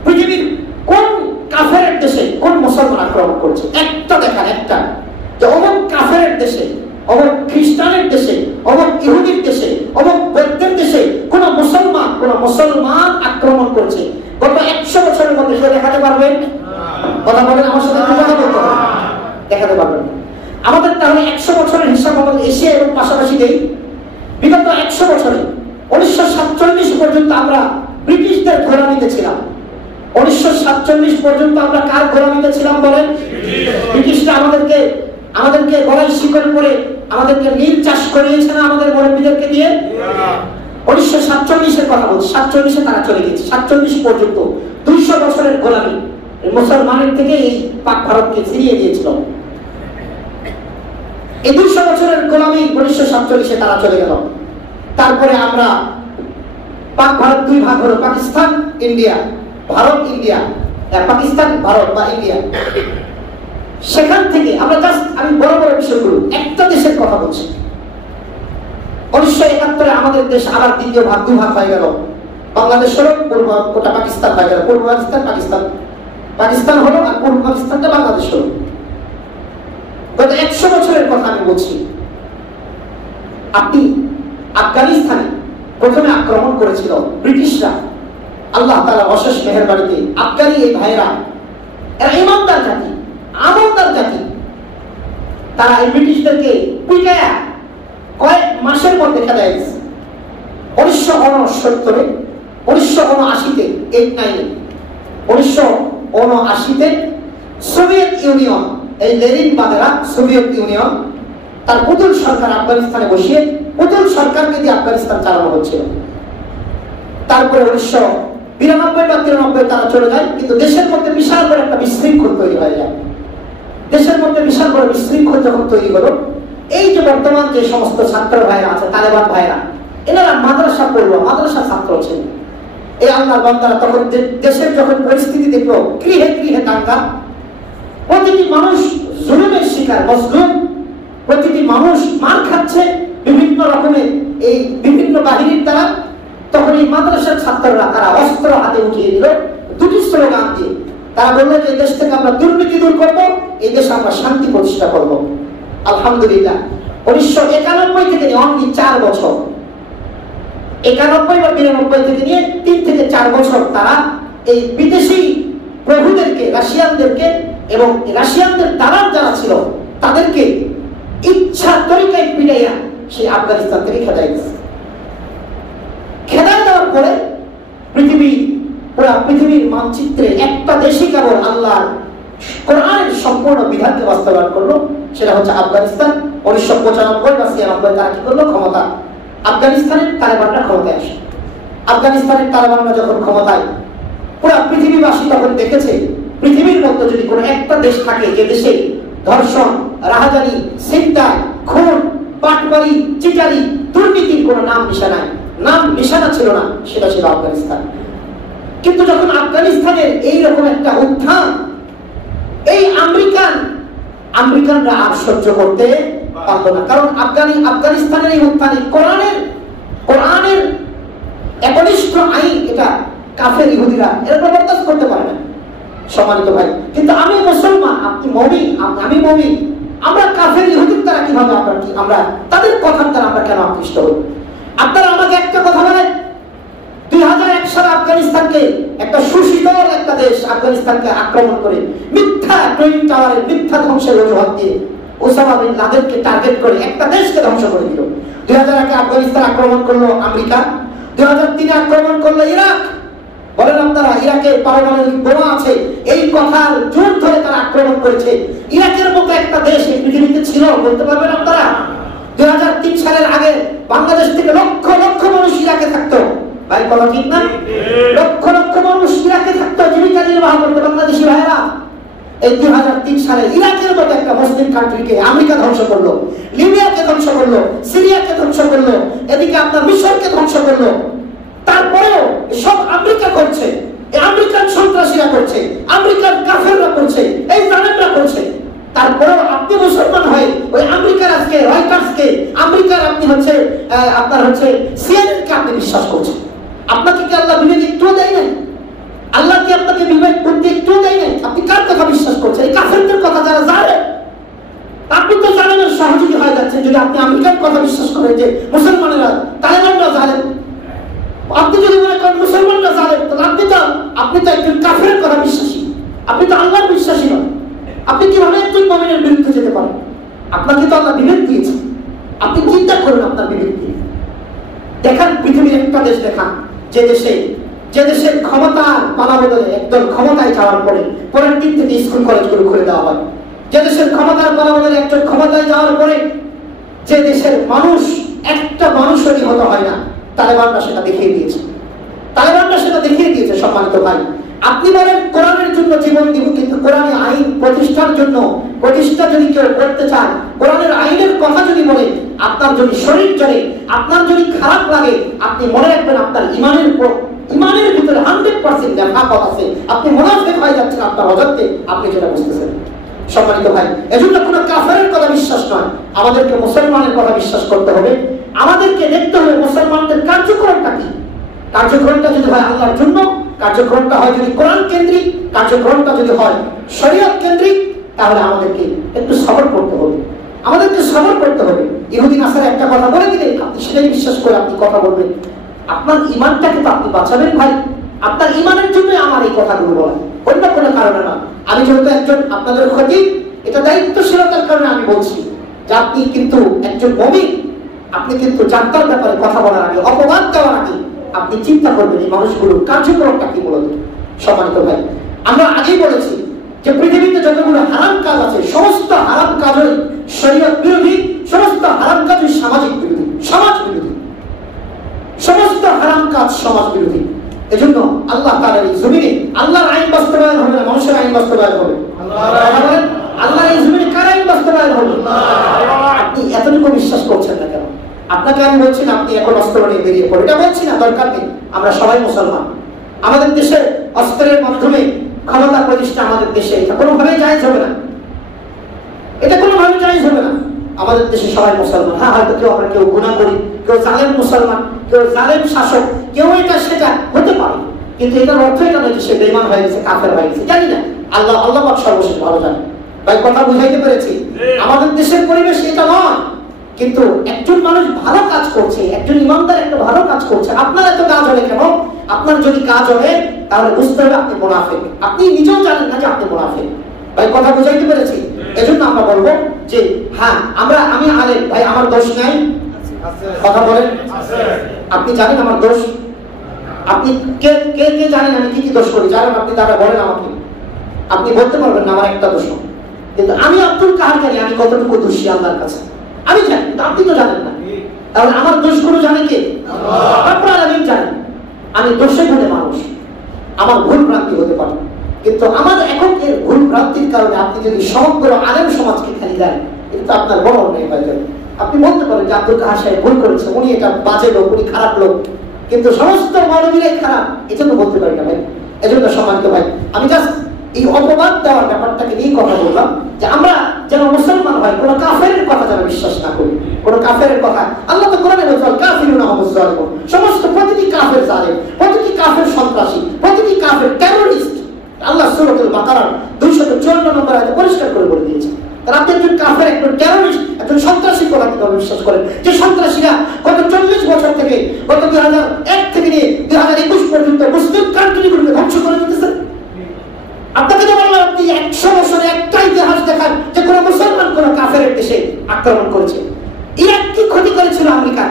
পৃথিবীর কোন কাফেরের দেশে কোন মুসলমান আক্রমণ করছে, একটা দেখান, একটা যে অমুক কাফেরের দেশে, অমুক খ্রিস্টানের দেশে, অমুক ইহুদির দেশে, অমুক বৌদ্ধের দেশে কোন মুসলমান আক্রমণ করছে গত 100 বছরের মধ্যে। সে দেখাতে পারবেন? কথা বলেন, আমার সাথে কথা বলতে হবে। দেখাতে পারবেন? আমাদের তাহলে 100 বছরের হিসাব আমাদের এশিয়া এবং পাশাপাশি দেই। বিগত 100 বছরে 1947 পর্যন্ত আমরা ব্রিটিশদের গোলামিতে ছিলাম। 1947 পর্যন্ত আমরা কার গোলামিতে ছিলাম বলেন? ব্রিটিশরা আমাদেরকে গলায় শিকল করে আমাদেরকে নীল চাষ করিয়েছে না আমাদের মুরব্বিদেরকে দিয়ে? 1947 এর কথা বলছি, 47 তারা চলে গেছে। 47 পর্যন্ত 200 বছরের গোলামি মুসলমানের থেকে এই পাক ভারতকে ছিনিয়ে দিয়েছিল। এই 200 বছরের গোলামি 1947 তারা চলে গেল। তারপরে আমরা পাক ভারত 2 ভাগ হলো, পাকিস্তান ইন্ডিয়া, ভারত ইন্ডিয়া, পাকিস্তান ভারত বা ইন্ডিয়া। সেখান থেকে আমরা জাস্ট, আমি বড় বড় বিষয়গুলো, একটা দেশের কথা বলছি। 1971 আমাদের দেশ আবার দ্বিতীয় ভাগ, 2 ভাগ হয়ে গেল। বাংলাদেশ হলো, পূর্ব গোটা পাকিস্তান হয়ে গেল। পূর্ব পাকিস্তান হলো, আর পূর্ব পাকিস্তানটা বাংলাদেশ হলো। গত 100 বছরের কথা আমি বলছি। আপনি আফগানিস্তানে প্রথমে আক্রমণ করেছিল ব্রিটিশরা। আল্লাহ তাআলা অশেষ মেহেরবানিতে আফগানি এই ভাইরা, এরা ইমানদার জাতি, আমলদার জাতি, তারা এই ব্রিটিশদেরকে পিটায়া কয়েক মাসের মধ্যে খেদায় দিয়েছে। 1969-এ, 1979-তে, 1979-তে সোভিয়েত ইউনিয়ন, এই লেনিন বাদেরা সোভিয়েত ইউনিয়ন তার পুতুল সরকার আফগানিস্তানে বসিয়ে পুতুল সরকারকে দিয়ে আফগানিস্তান চালানো হচ্ছিল। তারপরে 1992 বা 93 তারা চলে যায়, কিন্তু দেশের মধ্যে বিশাল বড় একটা বিশৃঙ্খল তৈরি হয়ে যায়। দেশের মধ্যে বিশাল বড় বিশৃঙ্খল যখন তৈরি হলো, এই যে বর্তমান যে সমস্ত ছাত্র ভাইরা আছে, তালেবান ভাইরা, এনারা মাদ্রাসা পড়লো, মাদ্রাসা ছাত্র ছিল। এই আল্লাহর বান্দারা তখন দেশের যখন পরিস্থিতি দেখলো, গৃহে গৃহে দাঙ্গা, প্রতিটি মানুষ জুলুমের শিকার, মজলুম, প্রতিটি মানুষ মার খাচ্ছে বিভিন্ন রকমের এই বিভিন্ন বাহিনীর দ্বারা। তখন এই মাদ্রাসার ছাত্ররা তারা অস্ত্র হাতে উঠিয়ে দিল, 2টি স্লোগান দিয়ে। তারা বললো যে দেশ থেকে আমরা দুর্নীতি দূর করবো, এই দেশে আমরা শান্তি প্রতিষ্ঠা করবো। আলহামদুলিল্লাহ 1991 থেকে নিয়ে অনলি 4 বছর, 91 বা 92 থেকে নিয়ে 3 থেকে 4 বছর তারা এই বিদেশি প্রভুদেরকে, রাশিয়ানদেরকে এবং রাশিয়ানদের দালাল যারা ছিল তাদেরকে ইচ্ছা তরিকায় পিটাইয়া সেই আফগানিস্তান থেকে খেদাই দিয়েছে। খেদাই দেওয়ার পরে পুরা পৃথিবীর মানচিত্রে একটা দেশই কেবল আল্লাহর কোরআনের সম্পূর্ণ বিধানকে বাস্তবায়ন করলো, সেটা হচ্ছে আফগানিস্তান। 1995 বা 96 তারা কি করলো? ক্ষমতা, আফগানিস্তানের তালেবানরা ক্ষমতায় আসে। আফগানিস্তানের তালেবানরা যখন ক্ষমতায়, পুরা পৃথিবীবাসী তখন দেখেছে পৃথিবীর মধ্যে যদি কোনো একটা দেশ থাকে যে দেশে ধর্ষণ, রাহাজানি, ছিনতাই, খুন, পাটবাড়ি, চিটারি, দুর্নীতির কোনো নাম নিশানা ছিল না, সেটা ছিল আফগানিস্তান। কিন্তু যখন আফগানিস্তানের এইরকম একটা উত্থান, এই আমেরিকানরা আর সহ্য করতে পারলো না। কারণ আফগানিস্তানের এই উত্থানে কোরআনের একনিষ্ঠ আইন, এটা কাফের ইহুদিরা এরা বরদাস্ত করতে পারে না। সম্মানিত ভাই। কিন্তু আমি মুসলমান, আপনি মুমিন, আমি মুমিন, আমরা কাফের ইহুদির দ্বারা কিভাবে আমরা তাদের কথার দ্বারা আমরা কেন আকৃষ্ট হই? আপনারা আমাকে একটা কথা বলেন, 2001 সালে আফগানিস্তানকে, একটা সুশীতল একটা দেশ আফগানিস্তানকে আক্রমণ করে মিথ্যা টুইন টাওয়ারের মিথ্যা ধ্বংসের অজুহাত দিয়ে ওসামা বিন লাদেনকে টার্গেট করে একটা দেশকে ধ্বংস করে দিল। 2001 আফগানিস্তান আক্রমণ করলো আমেরিকা, 2003 আক্রমণ করলো ইরাক। বলেন আপনারা, ইরাকে পারমাণবিক বোমা আছে এই কথার জোর ধরে তারা আক্রমণ করেছে। ইরাকের মতো একটা দেশ এই পৃথিবীতে ছিল বলতে পারবেন আপনারা? 2003 সালের আগে বাংলাদেশ থেকে লক্ষ লক্ষ মানুষ ইরাকে থাকতো। ভাই কথা ঠিক না? লক্ষ লক্ষ মানুষ ইরাকে থাকতো, জীবিকা নির্বাহ করতো বাংলাদেশি ভাইরা। এই 2003 সালে ইরাকের মতো একটা মুসলিম কান্ট্রিকে আমেরিকা ধ্বংস করলো, লিবিয়াকে ধ্বংস করলো, সিরিয়াকে ধ্বংস করলো, এদিকে আপনার মিশরকে ধ্বংস করলো। তারপরেও সব আমেরিকা করছে, এই আমেরিকান সন্ত্রাসীরা করছে, আমেরিকান কাফেররা করছে, এই জালেমরা করছে। তারপরেও আপনি মুসলমান হয়ে ওই আমেরিকার আজকে রয়টার্সকে, আমেরিকার আপনি হচ্ছে আপনার হচ্ছে সিএনএনকে আপনি বিশ্বাস করছেন। আপনাকে কি আল্লাহ বিবেক একটুও দেয় না? আল্লাহ কি আপনাকে বিবেক বুদ্ধি একটুও দেয় না? আপনি কার কথা বিশ্বাস করছেন? এই কাফেরদের কথা যারা জানে। আপনি তো জালেমের সহযোগী হয়ে যাচ্ছেন যদি আপনি আমেরিকার কথা বিশ্বাস করেন যে মুসলমানেরা, তালেবানরা জালেম। আপনি যদি মনে করেন মুসলমানরা জালেম, তাহলে আপনি তো একজন কাফেরের কথা বিশ্বাসী, আপনি তো আল্লাহর বিশ্বাসী নন। আপনি কিভাবে একজন মুমিনের বিরুদ্ধে যেতে পারেন? আপনাকে তো আল্লাহ বিবেক দিয়েছে, আপনি চিন্তা করুন আপনার বিবেক দিয়ে। দেখান পৃথিবীর একটা দেশ দেখান যে দেশের ক্ষমতার পালা বদলে একদল ক্ষমতায় যাওয়ার পরে পরের দিন থেকে স্কুল কলেজগুলো খুলে দেওয়া হয়। যে দেশের ক্ষমতার পালা বদলে একজন ক্ষমতায় যাওয়ার পরে যে দেশের মানুষ একটা মানুষও নিহত হয় না, তালেবানরা সেটা দেখিয়ে দিয়েছে। সম্মানিত ভাই, আপনি বলেন কোরআনের জন্য জীবন দিব, কিন্তু কোরআনের আইন প্রতিষ্ঠার জন্য প্রতিষ্ঠা যদি কেউ করতে চায়, কোরআনের আইনের কথা যদি বলে, আপনার যদি শরীর চলে, আপনার যদি খারাপ লাগে, আপনি মনে রাখবেন আপনার ইমানের ভিতরে 100% নেফাকত আছে। আপনি মুনাফিক হয়ে যাচ্ছেন আপনার অজান্তে, আপনি যেটা বুঝতেছেন। সম্মানিত ভাই, এজন্য কোনো কাফেরের কথা বিশ্বাস নয়, আমাদেরকে মুসলমানের কথা বিশ্বাস করতে হবে। আমাদেরকে দেখতে হবে মুসলমানদের কার্যক্রমটা কি। কার্যক্রমটা যদি হয় আল্লাহর জন্য, কার্যক্রমটা হয় যদি কোরআন কেন্দ্রিক, কার্যক্রমটা যদি হয় শরীয়ত কেন্দ্রিক, তাহলে আমাদেরকে একটু সবর করতে হবে। ইহুদি নাসারা একটা কথা বলে দিলে আপনি সেটাই বিশ্বাস করে আপনি কথা বলবেন। আপনার ইমানটাকে তো আপনি বাঁচাবেন ভাই। আপনার ইমানের জন্য আমার এই কথাগুলো বলা, অন্য কোনো কারণে না। আমি যেহেতু একজন আপনাদের খতিব, এটা দায়িত্বশীলতার কারণে আমি বলছি যে আপনি কিন্তু একজন মুমিন, আপনি কিন্তু জান্নাতের ব্যাপারে কথা বলার আগে, অপবাদ দেওয়ার আগে আপনি চিন্তা করবেন এই মানুষগুলোর কার্যক্রমটা কি মূলত। সম্মানিত ভাই, আমরা আগেই বলেছি যে পৃথিবীতে যতগুলো হারাম কাজ আছে, সমস্ত হারাম কাজই শরীয়ত বিরোধী, সমস্ত হারাম কাজই সামাজিক বিরোধী, সমাজ বিরোধী। সমস্ত হারাম কাজ সমাজ বিরোধী। এজন্য আল্লাহ তাআলার এই জমিনে আল্লাহর আইন বাস্তবায়ন হবে না, মানুষের আইন বাস্তবায়ন হবে। আল্লাহর এই জমিনে কার আইন বাস্তবায়ন হবে? আপনি এতটুকু বিশ্বাস করছেন না কেন? আপনাকে আমি বলছি না আপনি এখন অস্ত্র নিয়ে বেরিয়ে পড়ে, এটা বলছি না, দরকার নেই। আমরা সবাই মুসলমান। আমাদের দেশে অস্ত্রের মাধ্যমে ক্ষমতা প্রতিষ্ঠা আমাদের দেশে এটা কোনোভাবেই জায়েজ হবে না, আমাদের দেশে সবাই মুসলমান। হ্যাঁ, হয়তো কেউ গুনাহ করি, কেউ জালেম মুসলমান, কেউ জালেম শাসক, কেউ এটা সেটা হতে পারে, কিন্তু এটার অর্থ এটা নয় যে সে বেঈমান হয়ে গেছে, কাফের হয়ে গেছে। জানি না, আল্লাহ পাক সর্বশেষ ভালো জানেন। ভাই কথা বুঝাইতে পেরেছি? আমাদের দেশের পরিবেশ এটা নয়, কিন্তু একজন মানুষ ভালো কাজ করছে, একজন ইমানদার একটা ভালো কাজ করছে, আপনার এত কাজ হবে কেন? আপনার যদি কাজ হবে তাহলে বুঝতে হবে আপনি মুনাফিক। আপনি নিজেও জানেন না যে আপনি মুনাফিক। ভাই কথা বুঝাইতে পেরেছি? এজন্য আমরা বলবো যে হ্যাঁ, আমি আলেম ভাই, আমার দোষ নাই। কথা বলেন, আপনি জানেন আমার দোষ? আপনি কে কে কে জানেন আমি কি কি দোষ করি? জানেন আপনি? তারা বলেন আমাকে। আপনি বলতে পারবেন না আমার একটা দোষ, কিন্তু আমি আব্দুল কাহার জানি আমি কতটুকু দোষী আল্লাহর কাছে, আমি জানি, কিন্তু আপনি তো জানেন না। তাহলে আমার দোষগুলো জানে কে? রব্বুল আলামিন জানেন। আমি দোষে গুণে মানুষ, আমার ভুল ভ্রান্তি হতে পারে, কিন্তু আমার এককের ভুল ভ্রান্তির কারণে আপনি যদি সমগ্র আলেম সমাজকে খালি দেন, এটা আপনার বড় অন্যায় হয়ে যাবে। আপনি বলতে পারেন যে আব্দুল কাহার সাহেব ভুল করেছে, উনি এটা বাজে লোক, উনি খারাপ লোক, কিন্তু সমস্ত মানবীরাই খারাপ, এটা তো বলতে পারি না ভাই। এজন্য সম্মানিত ভাই, আমি জাস্ট এই অপবাদ দেওয়ার ব্যাপারটাকে নিয়ে কথা বললাম যে আমরা যেন মুসলমান হয়, কোনো কাফেরের কথা যেন বিশ্বাস না করি। কোনো কাফেরের কথা, আল্লাহ তো কোরআনে বলেছেন কাফিরুনা হুমুজ জালিমুন, সমস্ত প্রতিটি কাফের জালেম, প্রতিটি কাফের সন্ত্রাসী, প্রতিটি কাফের টেররিস্ট। আল্লাহ সূরাতুল বাকারার 254 নম্বর আয়াতে পরিষ্কার করে বলে দিয়েছে। তারা আপনি একজন কাফের, একজন টেররিস্ট, একজন সন্ত্রাসী কথা কিভাবে বিশ্বাস করেন? যে সন্ত্রাসীরা গত 40 বছর থেকে, গত 2001 থেকে নিয়ে 2021 পর্যন্ত মুসলিম কান্ট্রিগুলোকে ধ্বংস করে দিতেছে। আপনাকে তো বললাম, আপনি 100 বছরে একটা ইতিহাস দেখান যে কোনো মুসলমান কোনো কাফের দেশে আক্রমণ করেছে। ইরাক কি ক্ষতি করেছিল আমেরিকা?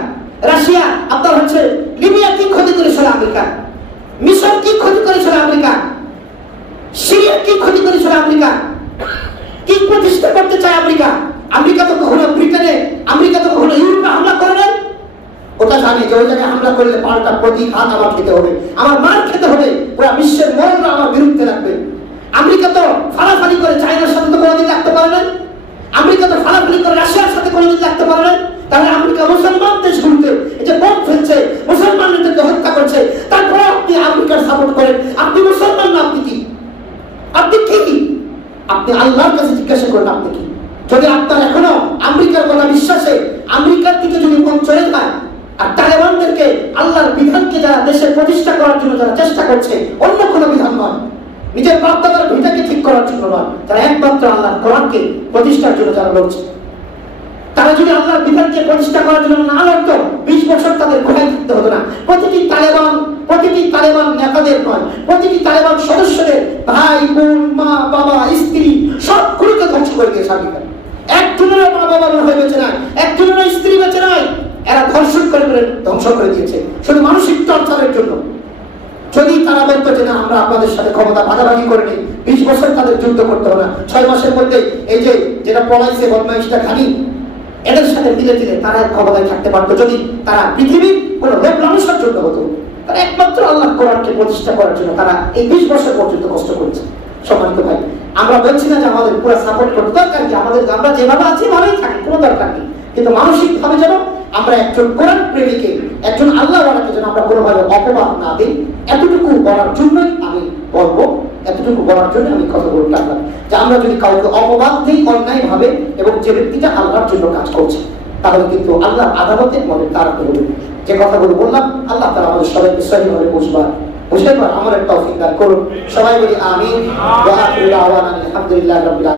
রাশিয়া আপনার হচ্ছে লিবিয়া কি ক্ষতি করেছিল আমেরিকা? মিশর কি ক্ষতি করেছিল আমেরিকা? সিরিয়া কি ক্ষতি করেছিল আমেরিকা? কি প্রতিষ্ঠা করতে চায় আমেরিকা? আমেরিকা তো কখনো ব্রিটেনে, আমেরিকা তো কখনো ইউরোপে হামলা করে নাই। ওটা জানে যে ওই জায়গায় হামলা করলে পাল্টা প্রতিঘাত আমার খেতে হবে, আমার মার খেতে হবে, পুরো বিশ্বের মরণরা আমার বিরুদ্ধে রাখবে। আমেরিকা তো ফালাফালি করে চায়নার সাথে তো কোনোদিন রাখতে পারে না। আমেরিকা তো ফালাফালি করে রাশিয়ার সাথে কোনোদিন রাখতে পারে না। তাহলে আমেরিকা মুসলমান দেশগুলোতে এই যে বোম ফেলছে, মুসলমানদেরকে হত্যা করছে, তারপরে আপনি আমেরিকার সাপোর্ট করেন। আপনি মুসলমান না, আপনি কি? আপনি কি? আপনি আল্লাহর কাছে জিজ্ঞাসা করেন আপনি কি? যদি আপনার এখনো আমেরিকার কথা বিশ্বাসে আমেরিকার দিকে যদি মন চলে যায়, আর তালেবানদেরকে আল্লাহর বিধানকে যারা দেশে প্রতিষ্ঠা করার জন্য যারা চেষ্টা করছে, অন্য কোনো বিধান নয়, নিজের বাপ-দাদার ভিটাকে ঠিক করার জন্য নয়, তারা একমাত্র আল্লাহর কোরআনকে প্রতিষ্ঠার জন্য যারা লড়ছে, তারা যদি আল্লাহর বিধানকে প্রতিষ্ঠা করার জন্য না লড়তো, 20 বছর তাদের ঘোড়ায় থাকতে হতো না। প্রতিটি তালেবান নেতাদের নয়, প্রতিটি তালেবান সদস্যদের ভাই, বোন, মা, বাবা, স্ত্রী সবগুলোকে ধ্বংস করে দিয়েছে আমেরিকা। একজনেরও মা বাবা হয়ে বেঁচে নাই, একজনেরও স্ত্রী বেঁচে নাই। এরা ধর্ষণ করে ধ্বংস করে দিয়েছে শুধু মানসিক টর্চারের জন্য। যদি তারা বলতো যে না, আমরা আপনাদের সাথে ক্ষমতা ভাগাভাগি করে নিই, 20 বছর তাদের যুদ্ধ করতে হবে না, 6 মাসের মধ্যে এই যে যেটা পলাইছে বদমাইশটা খানি, এদের সাথে মিলে দিলে তারা ক্ষমতায় থাকতে পারতো। যদি তারা পৃথিবীর কোন লোক মানুষের জন্য হতো, তারা একমাত্র আল্লাহ কোরআনকে প্রতিষ্ঠা করার জন্য তারা এই 20 বছর পর্যন্ত কষ্ট করেছে। সম্মানিত ভাই, আমরা বলছি না যে আমাদের পুরো সাপোর্ট করতে দরকার, কি আমাদের আমরা যেভাবে আছি ভাবেই থাকি, কোনো দরকার নেই, কিন্তু মানসিক ভাবে যেন আমরা একজন কোরআন প্রেমীকে, একজন আল্লাহওয়ালাকে যেন আমরা কোনোভাবে অপবাদ না দিই, এতটুকু বলার জন্যই আমি বলবো, এতটুকু বলার জন্য আমি কথা বলতে পারলাম যে আমরা যদি কাউকে অপবাদ দিই অন্যায় ভাবে, এবং যে ব্যক্তিটা আল্লাহর জন্য কাজ করছে, তাহলে কিন্তু আল্লাহ আদালতে আমাদের তারা করবে। যে কথাগুলো বললাম, আল্লাহ তাআলা আমাদের সবাইকে সহিভাবে বুঝবার আমার একটা তৌফিক দান করুন। সবাই বলি আমিন। ওয়া আখিরু দাওয়ানা আলহামদুলিল্লাহি রাব্বিল আলামিন।